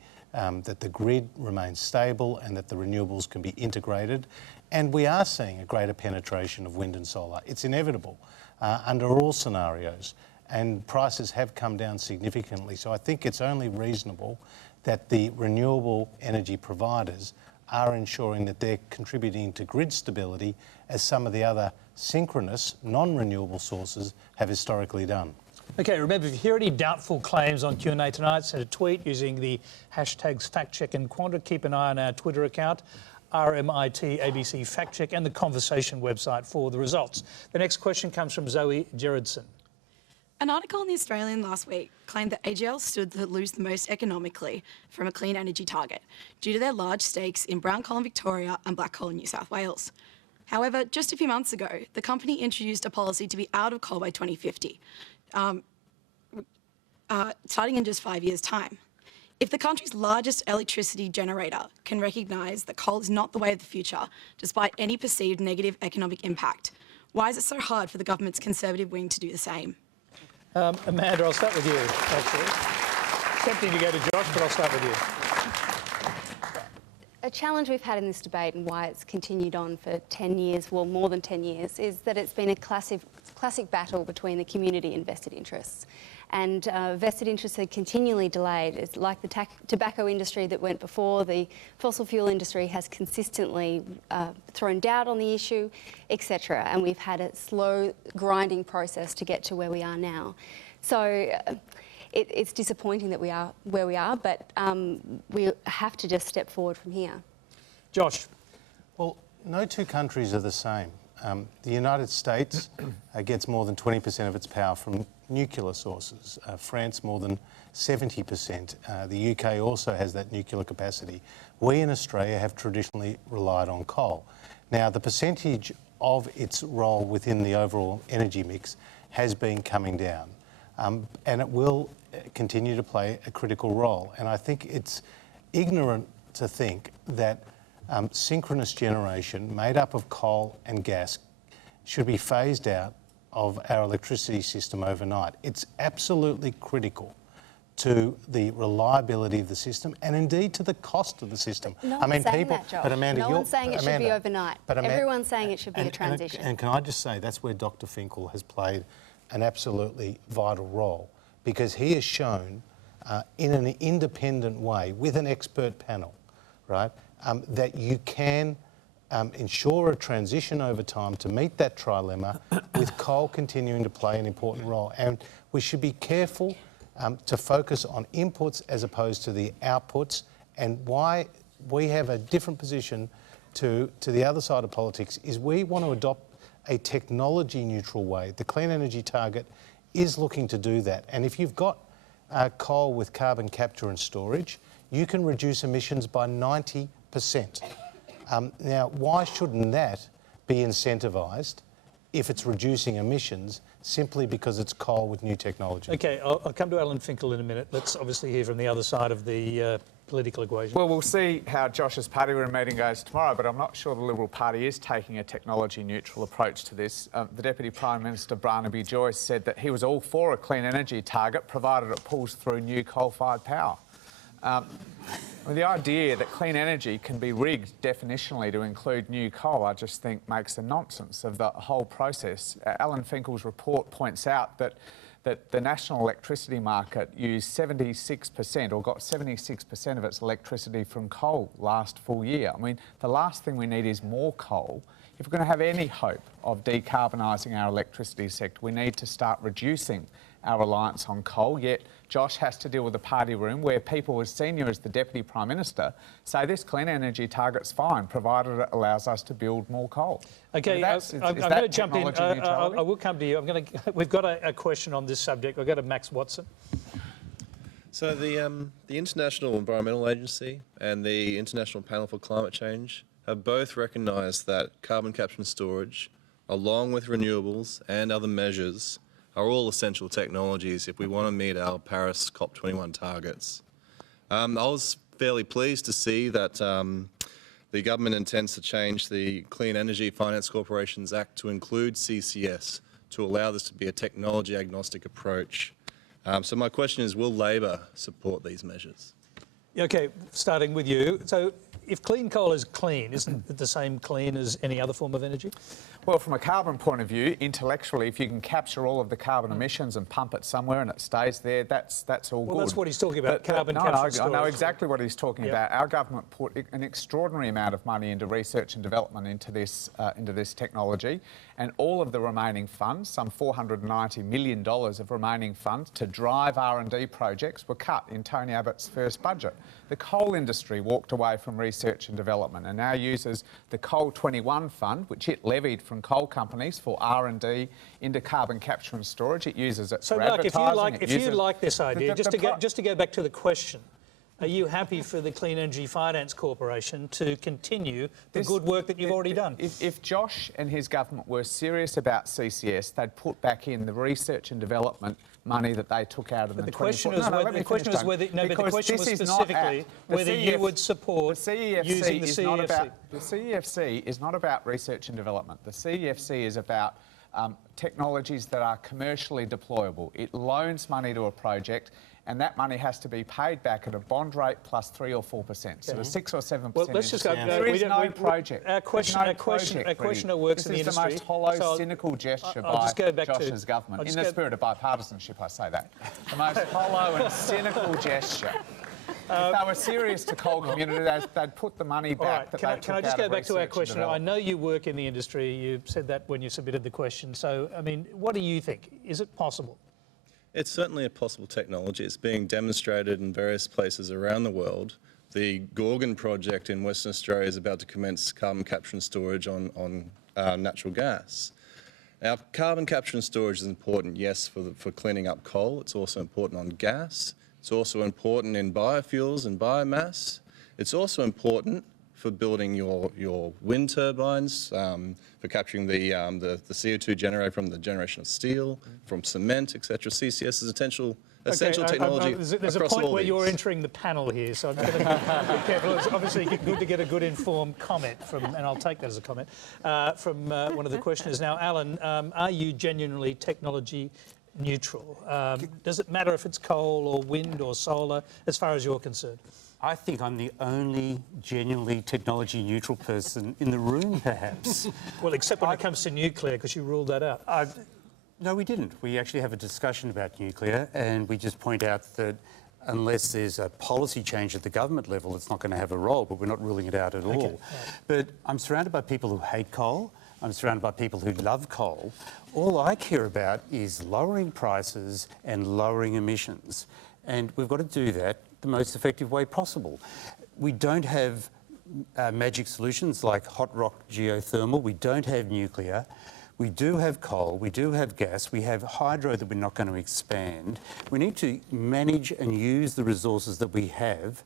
grid remains stable and that the renewables can be integrated. And we are seeing a greater penetration of wind and solar. It's inevitable under all scenarios, and prices have come down significantly. So I think it's only reasonable that the renewable energy providers are ensuring that they're contributing to grid stability as some of the other synchronous, non-renewable sources have historically done. Okay, remember, if you hear any doubtful claims on Q&A tonight, send a tweet using the hashtags FactCheck and Quanta. Keep an eye on our Twitter account, RMIT ABC FactCheck, and the Conversation website for the results. The next question comes from Zoe Gerardson. An article in The Australian last week claimed that AGL stood to lose the most economically from a clean energy target due to their large stakes in brown coal in Victoria and black coal in New South Wales. However, just a few months ago, the company introduced a policy to be out of coal by 2050, starting in just 5 years' time. If the country's largest electricity generator can recognise that coal is not the way of the future, despite any perceived negative economic impact, why is it so hard for the government's Conservative wing to do the same? Amanda, I'll start with you, actually. Tempting to go to Josh, but I'll start with you. A challenge we've had in this debate and why it's continued on for 10 years, well, more than 10 years, is that it's been a classic battle between the community and vested interests. And vested interests are continually delayed. It's like the tobacco industry that went before. The fossil fuel industry has consistently thrown doubt on the issue, etc. And we've had a slow, grinding process to get to where we are now. So it's disappointing that we are where we are, but we have to just step forward from here. Josh. Well, no two countries are the same. The United States gets more than 20% of its power from nuclear sources. France more than 70%. The UK also has that nuclear capacity. We in Australia have traditionally relied on coal. Now, the percentage of its role within the overall energy mix has been coming down, and it will continue to play a critical role. And I think it's ignorant to think that synchronous generation made up of coal and gas should be phased out of our electricity system overnight. It's absolutely critical to the reliability of the system and indeed to the cost of the system. No one's saying that, Josh. But Amanda, no one's saying it should be overnight. But Everyone's saying it should be a transition. And can I just say that's where Dr Finkel has played an absolutely vital role, because he has shown in an independent way with an expert panel, right, that you can ensure a transition over time to meet that trilemma with coal continuing to play an important role. And we should be careful to focus on inputs as opposed to the outputs, and why we have a different position to the other side of politics is we want to adopt a technology neutral way. The clean energy target is looking to do that. And if you've got coal with carbon capture and storage, you can reduce emissions by 90%. Now, why shouldn't that be incentivised if it's reducing emissions simply because it's coal with new technology? Okay, I'll come to Alan Finkel in a minute. Let's obviously hear from the other side of the political equation. Well, we'll see how Josh's party room meeting goes tomorrow, but I'm not sure the Liberal Party is taking a technology-neutral approach to this. The Deputy Prime Minister, Barnaby Joyce, said that he was all for a clean energy target, provided it pulls through new coal-fired power. The idea that clean energy can be rigged definitionally to include new coal, I just think makes a nonsense of the whole process. Alan Finkel's report points out that the national electricity market used 76% or got 76% of its electricity from coal last full year. I mean, the last thing we need is more coal. If we're going to have any hope of decarbonising our electricity sector, we need to start reducing our reliance on coal, yet Josh has to deal with the party room where people as senior as the Deputy Prime Minister say this clean energy target's fine, provided it allows us to build more coal. Okay, I'm going to jump in. I will come to you. We've got a question on this subject. I'll go to Max Watson. So the International Environmental Agency and the International Panel for Climate Change have both recognised that carbon capture and storage, along with renewables and other measures, are all essential technologies if we want to meet our Paris COP21 targets. I was fairly pleased to see that the government intends to change the Clean Energy Finance Corporations Act to include CCS to allow this to be a technology agnostic approach. So my question is, will Labor support these measures? Okay, starting with you. So if clean coal is clean, isn't it the same clean as any other form of energy? Well, from a carbon point of view, intellectually, if you can capture all of the carbon emissions and pump it somewhere and it stays there, that's all good. Well, that's what he's talking about, carbon capture and storage. I know exactly what he's talking about. Our government put an extraordinary amount of money into research and development into this technology, and all of the remaining funds, some $490 million of remaining funds to drive R&D projects, were cut in Tony Abbott's first budget. The coal industry walked away from research and development and now uses the Coal 21 fund, which it levied from coal companies for R&D into carbon capture and storage. It uses it for advertising. So, Mark, if you like this idea, just to go back to the question, are you happy for the Clean Energy Finance Corporation to continue the good work that you've already done? If Josh and his government were serious about CCS, they'd put back in the research and development money that they took out of the question was specifically whether you would support using the CEFC. The CEFC is not about research and development. The CEFC is about technologies that are commercially deployable. It loans money to a project, and that money has to be paid back at a bond rate plus 3 or 4%. So 6 or 7%. Well, let's just go. There is no project. Our questioner works in the industry. This is the most hollow, cynical gesture by Josh's government. In the spirit of bipartisanship, I say that. The most hollow and cynical gesture. If they were serious to coal community, they'd put the money back. Right. Can I just go back to our question? I know you work in the industry. You said that when you submitted the question. So, I mean, what do you think? Is it possible? It's certainly a possible technology. It's being demonstrated in various places around the world. The Gorgon project in Western Australia is about to commence carbon capture and storage on natural gas. Now, carbon capture and storage is important, yes, for cleaning up coal. It's also important on gas. It's also important in biofuels and biomass. It's also important for building your wind turbines, for capturing the CO2 generated from the generation of steel, from cement, etc. CCS is essential technology. There's a point where you're entering the panel here, so I'm just going to be careful. It's obviously good to get a good informed comment from, and I'll take that as a comment, from one of the questioners. Now, Alan, are you genuinely technology neutral? Does it matter if it's coal or wind or solar, as far as you're concerned? I think I'm the only genuinely technology neutral person in the room, perhaps. Well, except when it comes to nuclear, because you ruled that out. No, we didn't. We actually have a discussion about nuclear, and we just point out that unless there's a policy change at the government level, it's not going to have a role, but we're not ruling it out at all. Right. But I'm surrounded by people who hate coal. I'm surrounded by people who love coal. All I care about is lowering prices and lowering emissions. And we've got to do that the most effective way possible. We don't have magic solutions like hot rock geothermal. We don't have nuclear. We do have coal, we do have gas, we have hydro that we're not going to expand. We need to manage and use the resources that we have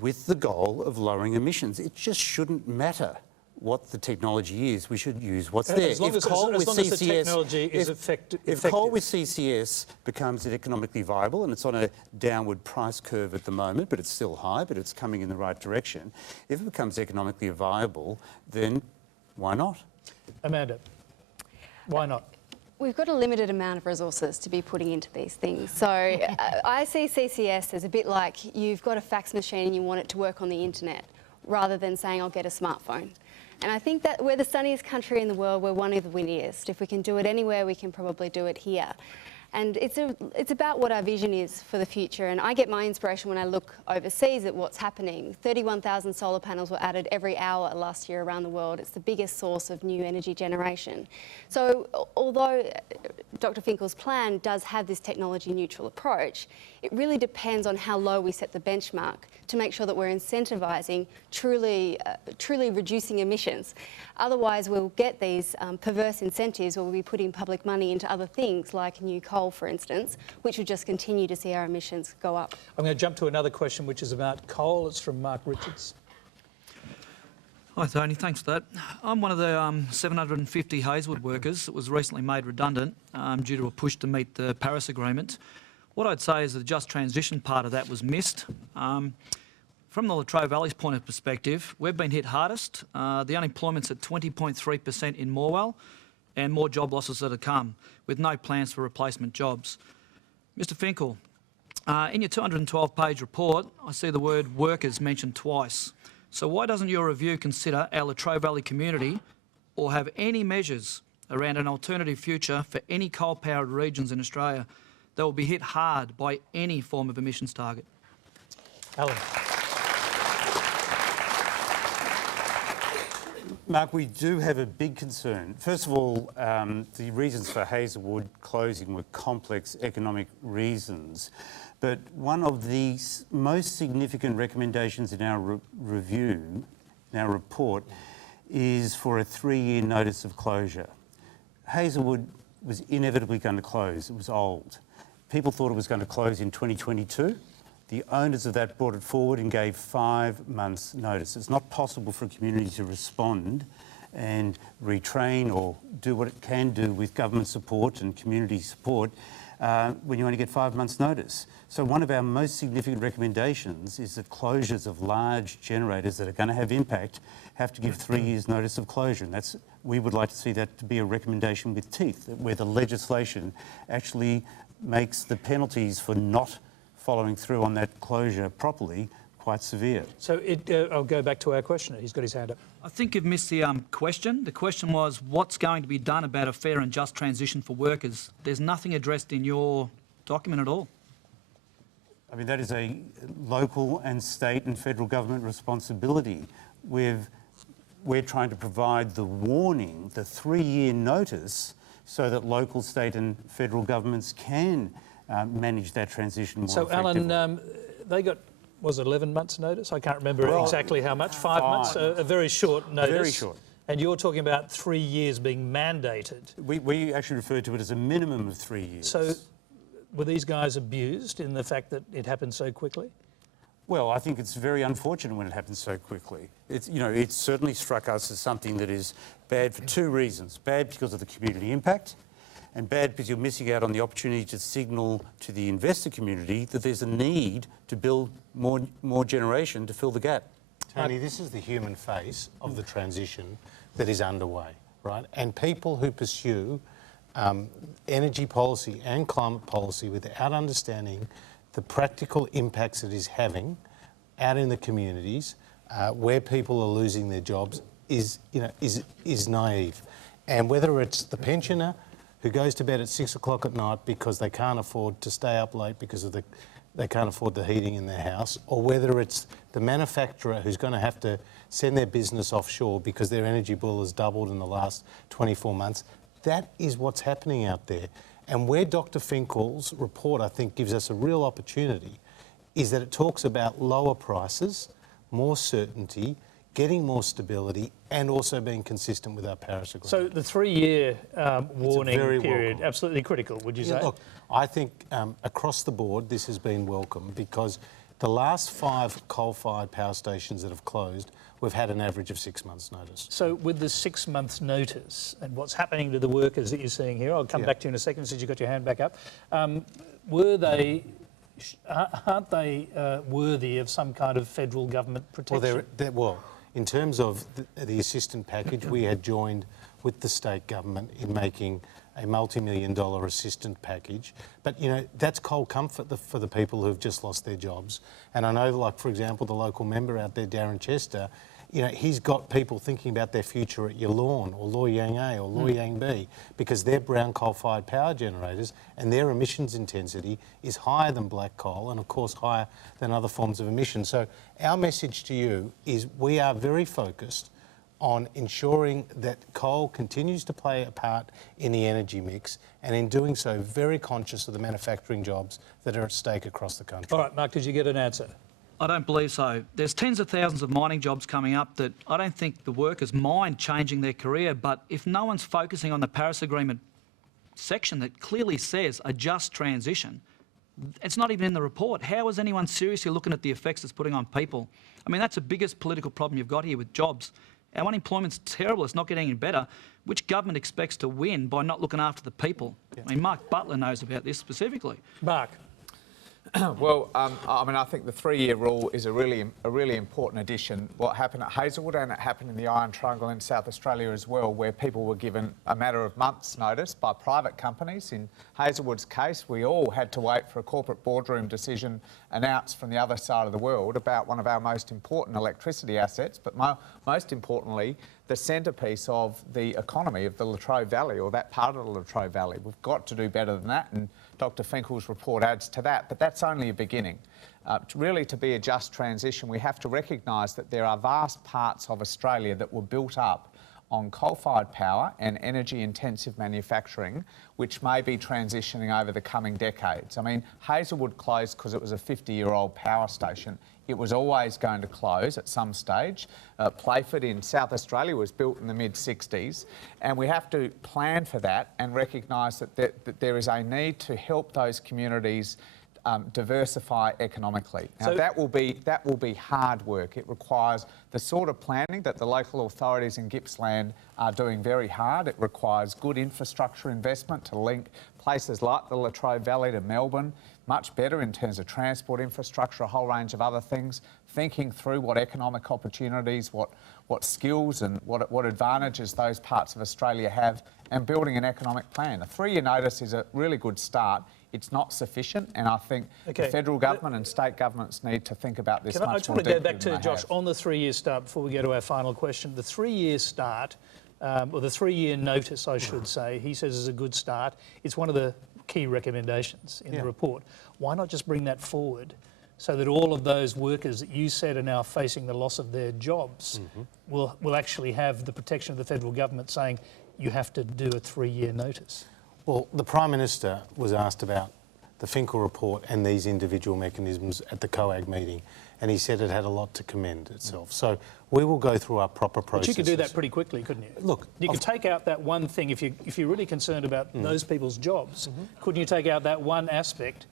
with the goal of lowering emissions. It just shouldn't matter what the technology is, we should use what's there. As long as the technology is effective. If coal with CCS becomes economically viable, and it's on a downward price curve at the moment, but it's still high, but it's coming in the right direction. If it becomes economically viable, then why not? Amanda, why not? We've got a limited amount of resources to be putting into these things. So I see CCS as a bit like you've got a fax machine and you want it to work on the internet, rather than saying, I'll get a smartphone. And I think that we're the sunniest country in the world, we're one of the windiest. If we can do it anywhere, we can probably do it here. And it's about what our vision is for the future. And I get my inspiration when I look overseas at what's happening. 31,000 solar panels were added every hour last year around the world. It's the biggest source of new energy generation. So although Dr. Finkel's plan does have this technology neutral approach, it really depends on how low we set the benchmark to make sure that we're incentivising truly reducing emissions. Otherwise, we'll get these perverse incentives where we'll be putting public money into other things like new coal, for instance, which will just continue to see our emissions go up. I'm going to jump to another question, which is about coal. It's from Mark Richards. Hi, Tony. Thanks for that. I'm one of the 750 Hazelwood workers that was recently made redundant due to a push to meet the Paris Agreement. What I'd say is the just transition part of that was missed. From the Latrobe Valley's point of perspective, we've been hit hardest. The unemployment's at 20.3% in Morwell, and more job losses are to come, with no plans for replacement jobs. Mr. Finkel, in your 212-page report, I see the word workers mentioned twice. So why doesn't your review consider our Latrobe Valley community or have any measures around an alternative future for any coal-powered regions in Australia that will be hit hard by any form of emissions target? Alan. Mark, we do have a big concern. First of all, the reasons for Hazelwood closing were complex economic reasons. But one of the most significant recommendations in our review, in our report, is for a 3-year notice of closure. Hazelwood was inevitably going to close. It was old. People thought it was going to close in 2022. The owners of that brought it forward and gave 5 months' notice. It's not possible for a community to respond and retrain or do what it can do with government support and community support when you only get 5 months' notice. So one of our most significant recommendations is that closures of large generators that are going to have impact have to give 3 years' notice of closure. And we would like to see that to be a recommendation with teeth, where the legislation actually makes the penalties for not following through on that closure properly quite severe. So I'll go back to our questioner. He's got his hand up. I think you've missed the question. The question was, what's going to be done about a fair and just transition for workers? There's nothing addressed in your document at all. I mean, that is a local and state and federal government responsibility. We're trying to provide the warning, the 3-year notice, so that local, state and federal governments can manage that transition more effectively. So, Alan, they got, was it 11 months' notice? I can't remember exactly how much. 5 months? A very short notice. Very short. And you're talking about 3 years being mandated. We actually refer to it as a minimum of 3 years. So were these guys abused in the fact that it happened so quickly? Well, I think it's very unfortunate when it happens so quickly. It certainly struck us as something that is bad for 2 reasons. Bad because of the community impact, and bad because you're missing out on the opportunity to signal to the investor community that there's a need to build more generation to fill the gap. Tony, this is the human face of the transition that is underway, right? And people who pursue energy policy and climate policy without understanding the practical impacts it is having out in the communities where people are losing their jobs is naive. And whether it's the pensioner who goes to bed at 6 o'clock at night because they can't afford to stay up late because of they can't afford the heating in their house, or whether it's the manufacturer who's going to have to send their business offshore because their energy bill has doubled in the last 24 months. That is what's happening out there. And where Dr. Finkel's report, I think, gives us a real opportunity is that it talks about lower prices, more certainty, getting more stability, and also being consistent with our Paris Agreement. So the 3-year warning very period, welcome. absolutely critical, would you say? Look, I think across the board this has been welcome because the last 5 coal-fired power stations that have closed, we've had an average of 6 months' notice. So with the 6 months' notice and what's happening to the workers that you're seeing here, I'll come back to you in a second since you've got your hand back up, aren't they worthy of some kind of federal government protection? Well, in terms of the assistance package, we had joined with the state government in making a multi-million-dollar assistance package. But, you know, that's cold comfort for the people who've just lost their jobs. And I know, like, for example, the local member out there, Darren Chester, you know, he's got people thinking about their future at Yallourn or Loy Yang A or Loy Yang B because they're brown coal-fired power generators and their emissions intensity is higher than black coal and, of course, higher than other forms of emission. So our message to you is we are very focused on ensuring that coal continues to play a part in the energy mix and in doing so very conscious of the manufacturing jobs that are at stake across the country. All right, Mark, did you get an answer? I don't believe so. There's tens of thousands of mining jobs coming up that I don't think the workers mind changing their career, but if no one's focusing on the Paris Agreement section that clearly says a just transition, it's not even in the report. How is anyone seriously looking at the effects it's putting on people? I mean, that's the biggest political problem you've got here with jobs. Our unemployment's terrible, it's not getting any better. Which government expects to win by not looking after the people? I mean, Mark Butler knows about this specifically. Mark. Well, I mean, I think the 3-year rule is a really important addition. What happened at Hazelwood and it happened in the Iron Triangle in South Australia as well, where people were given a matter of months' notice by private companies. In Hazelwood's case, we all had to wait for a corporate boardroom decision announced from the other side of the world about one of our most important electricity assets, but most importantly, the centrepiece of the economy of the Latrobe Valley, or that part of the Latrobe Valley. We've got to do better than that, and Dr. Finkel's report adds to that, but that's only a beginning. Really, to be a just transition, we have to recognise that there are vast parts of Australia that were built up on coal-fired power and energy-intensive manufacturing, which may be transitioning over the coming decades. I mean, Hazelwood closed because it was a 50-year-old power station. It was always going to close at some stage. Playford in South Australia was built in the mid-60s, and we have to plan for that and recognise that there is a need to help those communities diversify economically. Now, So that will be hard work. It requires the sort of planning that the local authorities in Gippsland are doing very hard. It requires good infrastructure investment to link places like the Latrobe Valley to Melbourne, much better in terms of transport infrastructure, a whole range of other things, thinking through what economic opportunities, what skills and what advantages those parts of Australia have, and building an economic plan. A 3-year notice is a really good start. It's not sufficient, and I think the federal government and state governments need to think about this much more I just want to go back to Josh have. on the 3-year start before we go to our final question. The 3-year start, or the 3-year notice, I should say, he says is a good start. It's one of the key recommendations in the report. Why not just bring that forward so that all of those workers that you said are now facing the loss of their jobs will actually have the protection of the federal government saying you have to do a 3-year notice? Well, the Prime Minister was asked about the Finkel report and these individual mechanisms at the COAG meeting, and he said it had a lot to commend itself. So we will go through our proper processes. But you could do that pretty quickly, couldn't you? Look, you could take out that one thing if you're really concerned about those people's jobs. Couldn't you take out that one aspect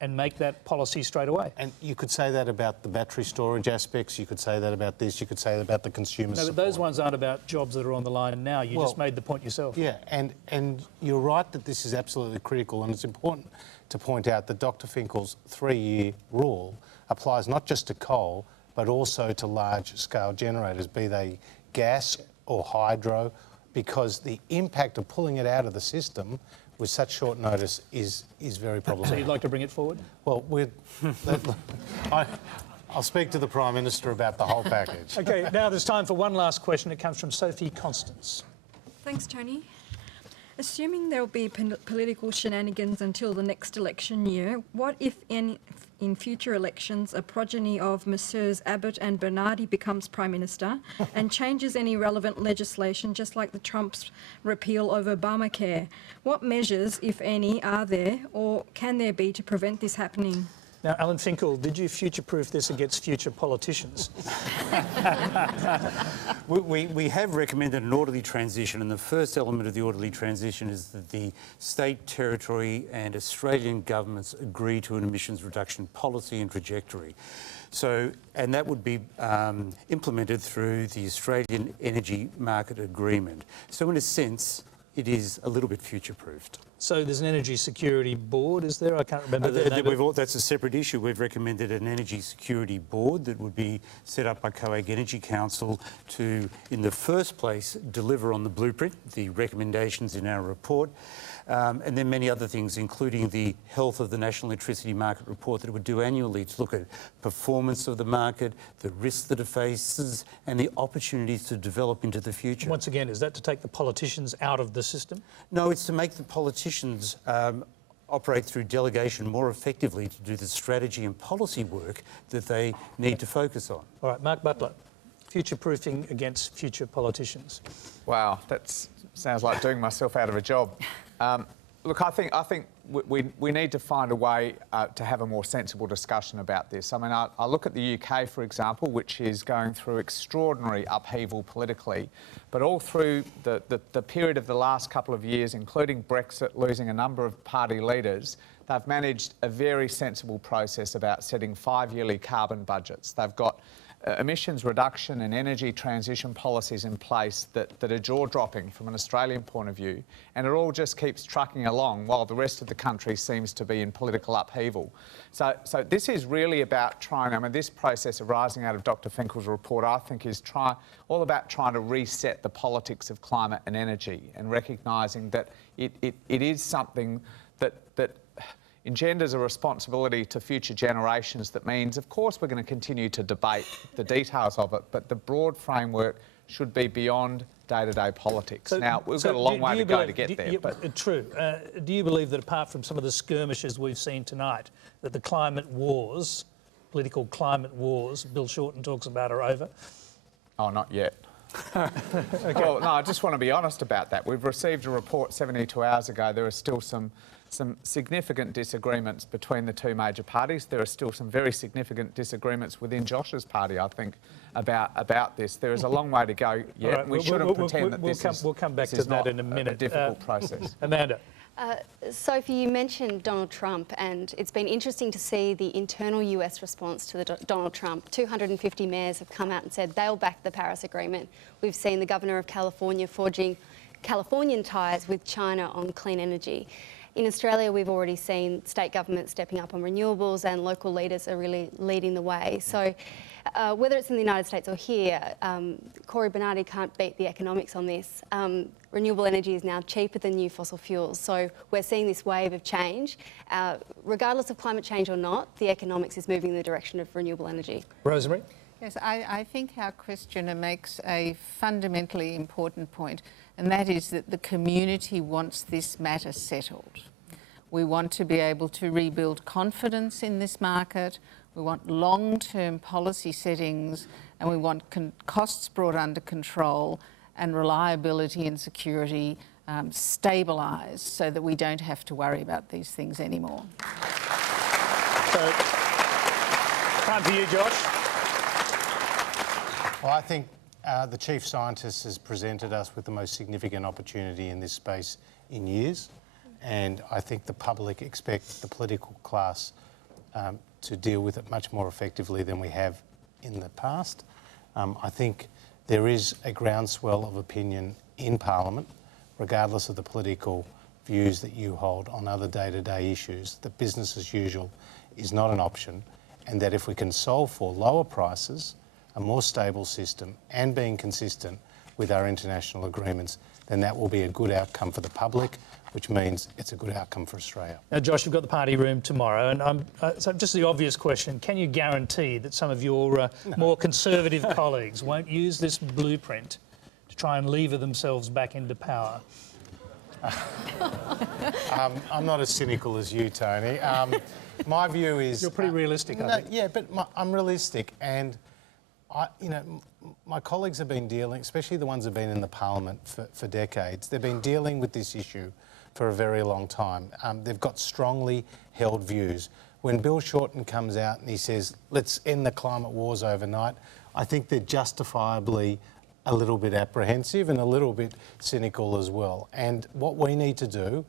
and make that policy straight away? And you could say that about the battery storage aspects, you could say that about this, you could say that about the consumer support. No, but those ones aren't about jobs that are on the line now. You just made the point yourself. Yeah, and you're right that this is absolutely critical, and it's important to point out that Dr. Finkel's 3-year rule applies not just to coal, but also to large-scale generators, be they gas or hydro, because the impact of pulling it out of the system with such short notice is very problematic. So you'd like to bring it forward? Well, I'll speak to the Prime Minister about the whole package. OK, now there's time for one last question. It comes from Sophie Constance. Thanks, Tony. Assuming there will be political shenanigans until the next election year, what, if any, in future elections, a progeny of Messrs Abbott and Bernardi becomes Prime Minister and changes any relevant legislation, just like the Trump's repeal of Obamacare? What measures, if any, are there or can there be to prevent this happening? Now, Alan Finkel, did you future-proof this against future politicians? We have recommended an orderly transition, and the first element of the orderly transition is that the state, territory and Australian governments agree to an emissions reduction policy and trajectory. So, and that would be implemented through the Australian Energy Market Agreement. So in a sense, it is a little bit future-proofed. So there's an energy security board, is there? I can't remember the name. That's a separate issue. We've recommended an energy security board that would be set up by COAG Energy Council to, in the first place, deliver on the blueprint, the recommendations in our report, and then many other things, including the health of the National Electricity Market report that it would do annually to look at performance of the market, the risks that it faces, and the opportunities to develop into the future. Once again, is that to take the politicians out of the system? No, it's to make the politicians operate through delegation more effectively to do the strategy and policy work that they need to focus on. All right, Mark Butler, future-proofing against future politicians. Wow, that sounds like doing myself out of a job. Look, I think we need to find a way to have a more sensible discussion about this. I mean, I look at the UK, for example, which is going through extraordinary upheaval politically, but all through the period of the last couple of years, including Brexit, losing a number of party leaders, they've managed a very sensible process about setting 5-yearly carbon budgets. They've got emissions reduction and energy transition policies in place that are jaw-dropping from an Australian point of view, and it all just keeps trucking along while the rest of the country seems to be in political upheaval. So this is really about this process arising out of Dr. Finkel's report, I think, is all about trying to reset the politics of climate and energy and recognising that it is something that engenders a responsibility to future generations that means, of course, we're going to continue to debate the details of it, but the broad framework should be beyond day-to-day politics. Now, we've got a long way to go to get there. True. Do you believe that apart from some of the skirmishes we've seen tonight, that the climate wars, political climate wars, Bill Shorten talks about, are over? Oh, not yet. Okay. Well, no, I just want to be honest about that. We've received a report 72 hours ago. There are still some significant disagreements between the two major parties. There are still some very significant disagreements within Josh's party, I think, about this. There is a long way to go yet. Right, we shouldn't pretend that we'll come back to that in a minute. A difficult process. Amanda. Sophie, you mentioned Donald Trump, and it's been interesting to see the internal US response to Donald Trump. 250 mayors have come out and said they'll back the Paris Agreement. We've seen the Governor of California forging Californian ties with China on clean energy. In Australia, we've already seen state governments stepping up on renewables, and local leaders are really leading the way. So whether it's in the United States or here, Cory Bernardi can't beat the economics on this. Renewable energy is now cheaper than new fossil fuels. So we're seeing this wave of change. Regardless of climate change or not, the economics is moving in the direction of renewable energy. Rosemary? Yes, I think our questioner makes a fundamentally important point, and that is that the community wants this matter settled. We want to be able to rebuild confidence in this market. We want long-term policy settings, and we want costs brought under control and reliability and security stabilised so that we don't have to worry about these things anymore. So, time for you, Josh. Well, I think the Chief Scientist has presented us with the most significant opportunity in this space in years, and I think the public expect the political class to deal with it much more effectively than we have in the past. I think there is a groundswell of opinion in Parliament, regardless of the political views that you hold on other day-to-day issues, that business as usual is not an option, and that if we can solve for lower prices, a more stable system, and being consistent with our international agreements, then that will be a good outcome for the public, which means it's a good outcome for Australia. Now, Josh, you've got the party room tomorrow, and so just the obvious question, can you guarantee that some of your more conservative colleagues won't use this blueprint to try and lever themselves back into power? I'm not as cynical as you, Tony. My view is... You're pretty realistic, I think. Yeah, but I'm realistic, and my colleagues have been dealing, especially the ones who've been in the parliament for decades, they've been dealing with this issue for a very long time. They've got strongly held views. When Bill Shorten comes out and he says, let's end the climate wars overnight, I think they're justifiably a little bit apprehensive and a little bit cynical as well. And what we need to do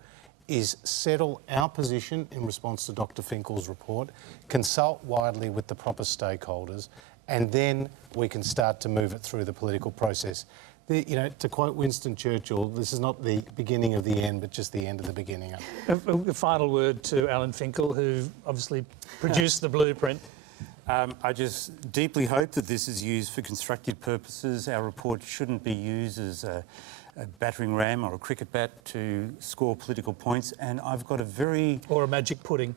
is settle our position in response to Dr. Finkel's report, consult widely with the proper stakeholders, and then we can start to move it through the political process. To quote Winston Churchill, this is not the beginning of the end, but just the end of the beginning. A final word to Alan Finkel, who obviously produced the blueprint. I just deeply hope that this is used for constructive purposes. Our report shouldn't be used as a battering ram or a cricket bat to score political points. And I've got a very... Or a magic pudding.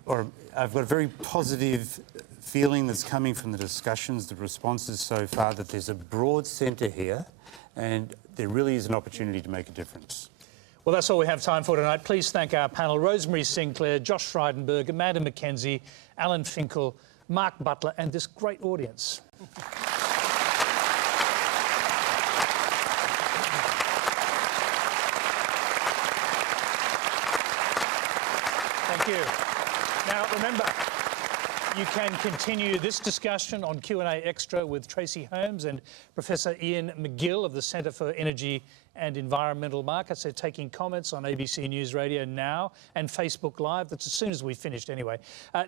I've got a very positive feeling that's coming from the discussions, the responses so far, that there's a broad centre here and there really is an opportunity to make a difference. Well, that's all we have time for tonight. Please thank our panel, Rosemary Sinclair, Josh Frydenberg, Amanda McKenzie, Alan Finkel, Mark Butler, and this great audience. Thank you. Now, remember, you can continue this discussion on Q&A Extra with Tracy Holmes and Professor Ian McGill of the Centre for Energy and Environmental Markets. They're taking comments on ABC News Radio now and Facebook Live. That's as soon as we've finished anyway.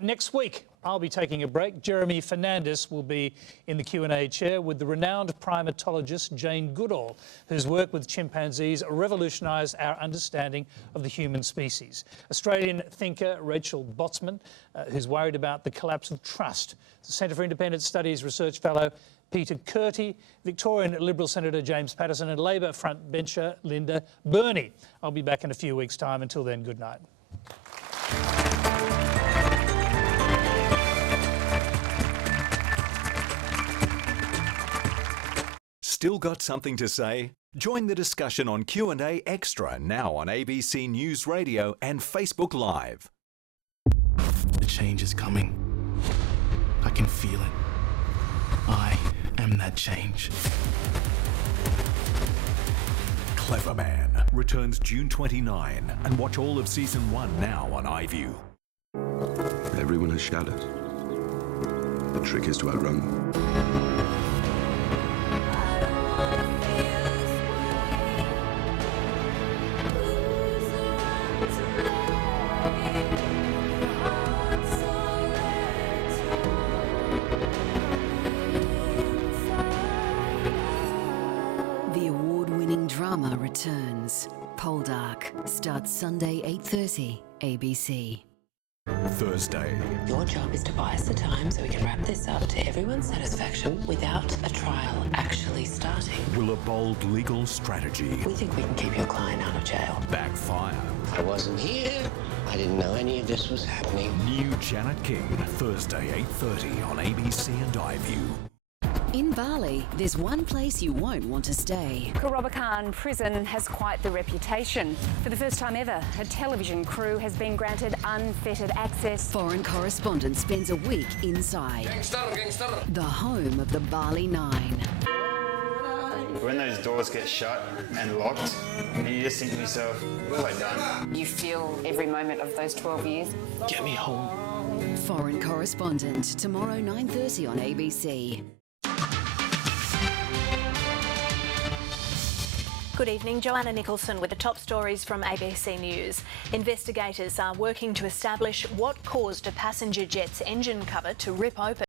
Next week, I'll be taking a break. Jeremy Fernandez will be in the Q&A chair with the renowned primatologist Jane Goodall, whose work with chimpanzees revolutionised our understanding of the human species. Australian thinker Rachel Botsman, who's worried about the collapse of trust. The Centre for Independent Studies Research Fellow Peter Curti, Victorian Liberal Senator James Patterson, and Labor frontbencher Linda Burney. I'll be back in a few weeks' time. Until then, good night. Still got something to say? Join the discussion on Q&A Extra now on ABC News Radio and Facebook Live. The change is coming. I can feel it. I am that change. Clever Man returns June 29 and watch all of Season 1 now on iView. Everyone has shadows. The trick is to outrun them. Drama returns. Poldark starts Sunday 8:30 ABC. Thursday. Your job is to buy us the time so we can wrap this up to everyone's satisfaction without a trial actually starting. Will a bold legal strategy... We think we can keep your client out of jail. ...backfire? I wasn't here. I didn't know any of this was happening. New Janet King, Thursday 8:30 on ABC and iView. In Bali, there's one place you won't want to stay. Kerobokan Prison has quite the reputation. For the first time ever, a television crew has been granted unfettered access. Foreign correspondent spends a week inside. Gangster. The home of the Bali Nine. When those doors get shut and locked, and you just think to yourself, what have I done? You feel every moment of those 12 years. Get me home. Foreign correspondent, tomorrow 9:30 on ABC. Good evening, Joanna Nicholson with the top stories from ABC News. Investigators are working to establish what caused a passenger jet's engine cover to rip open.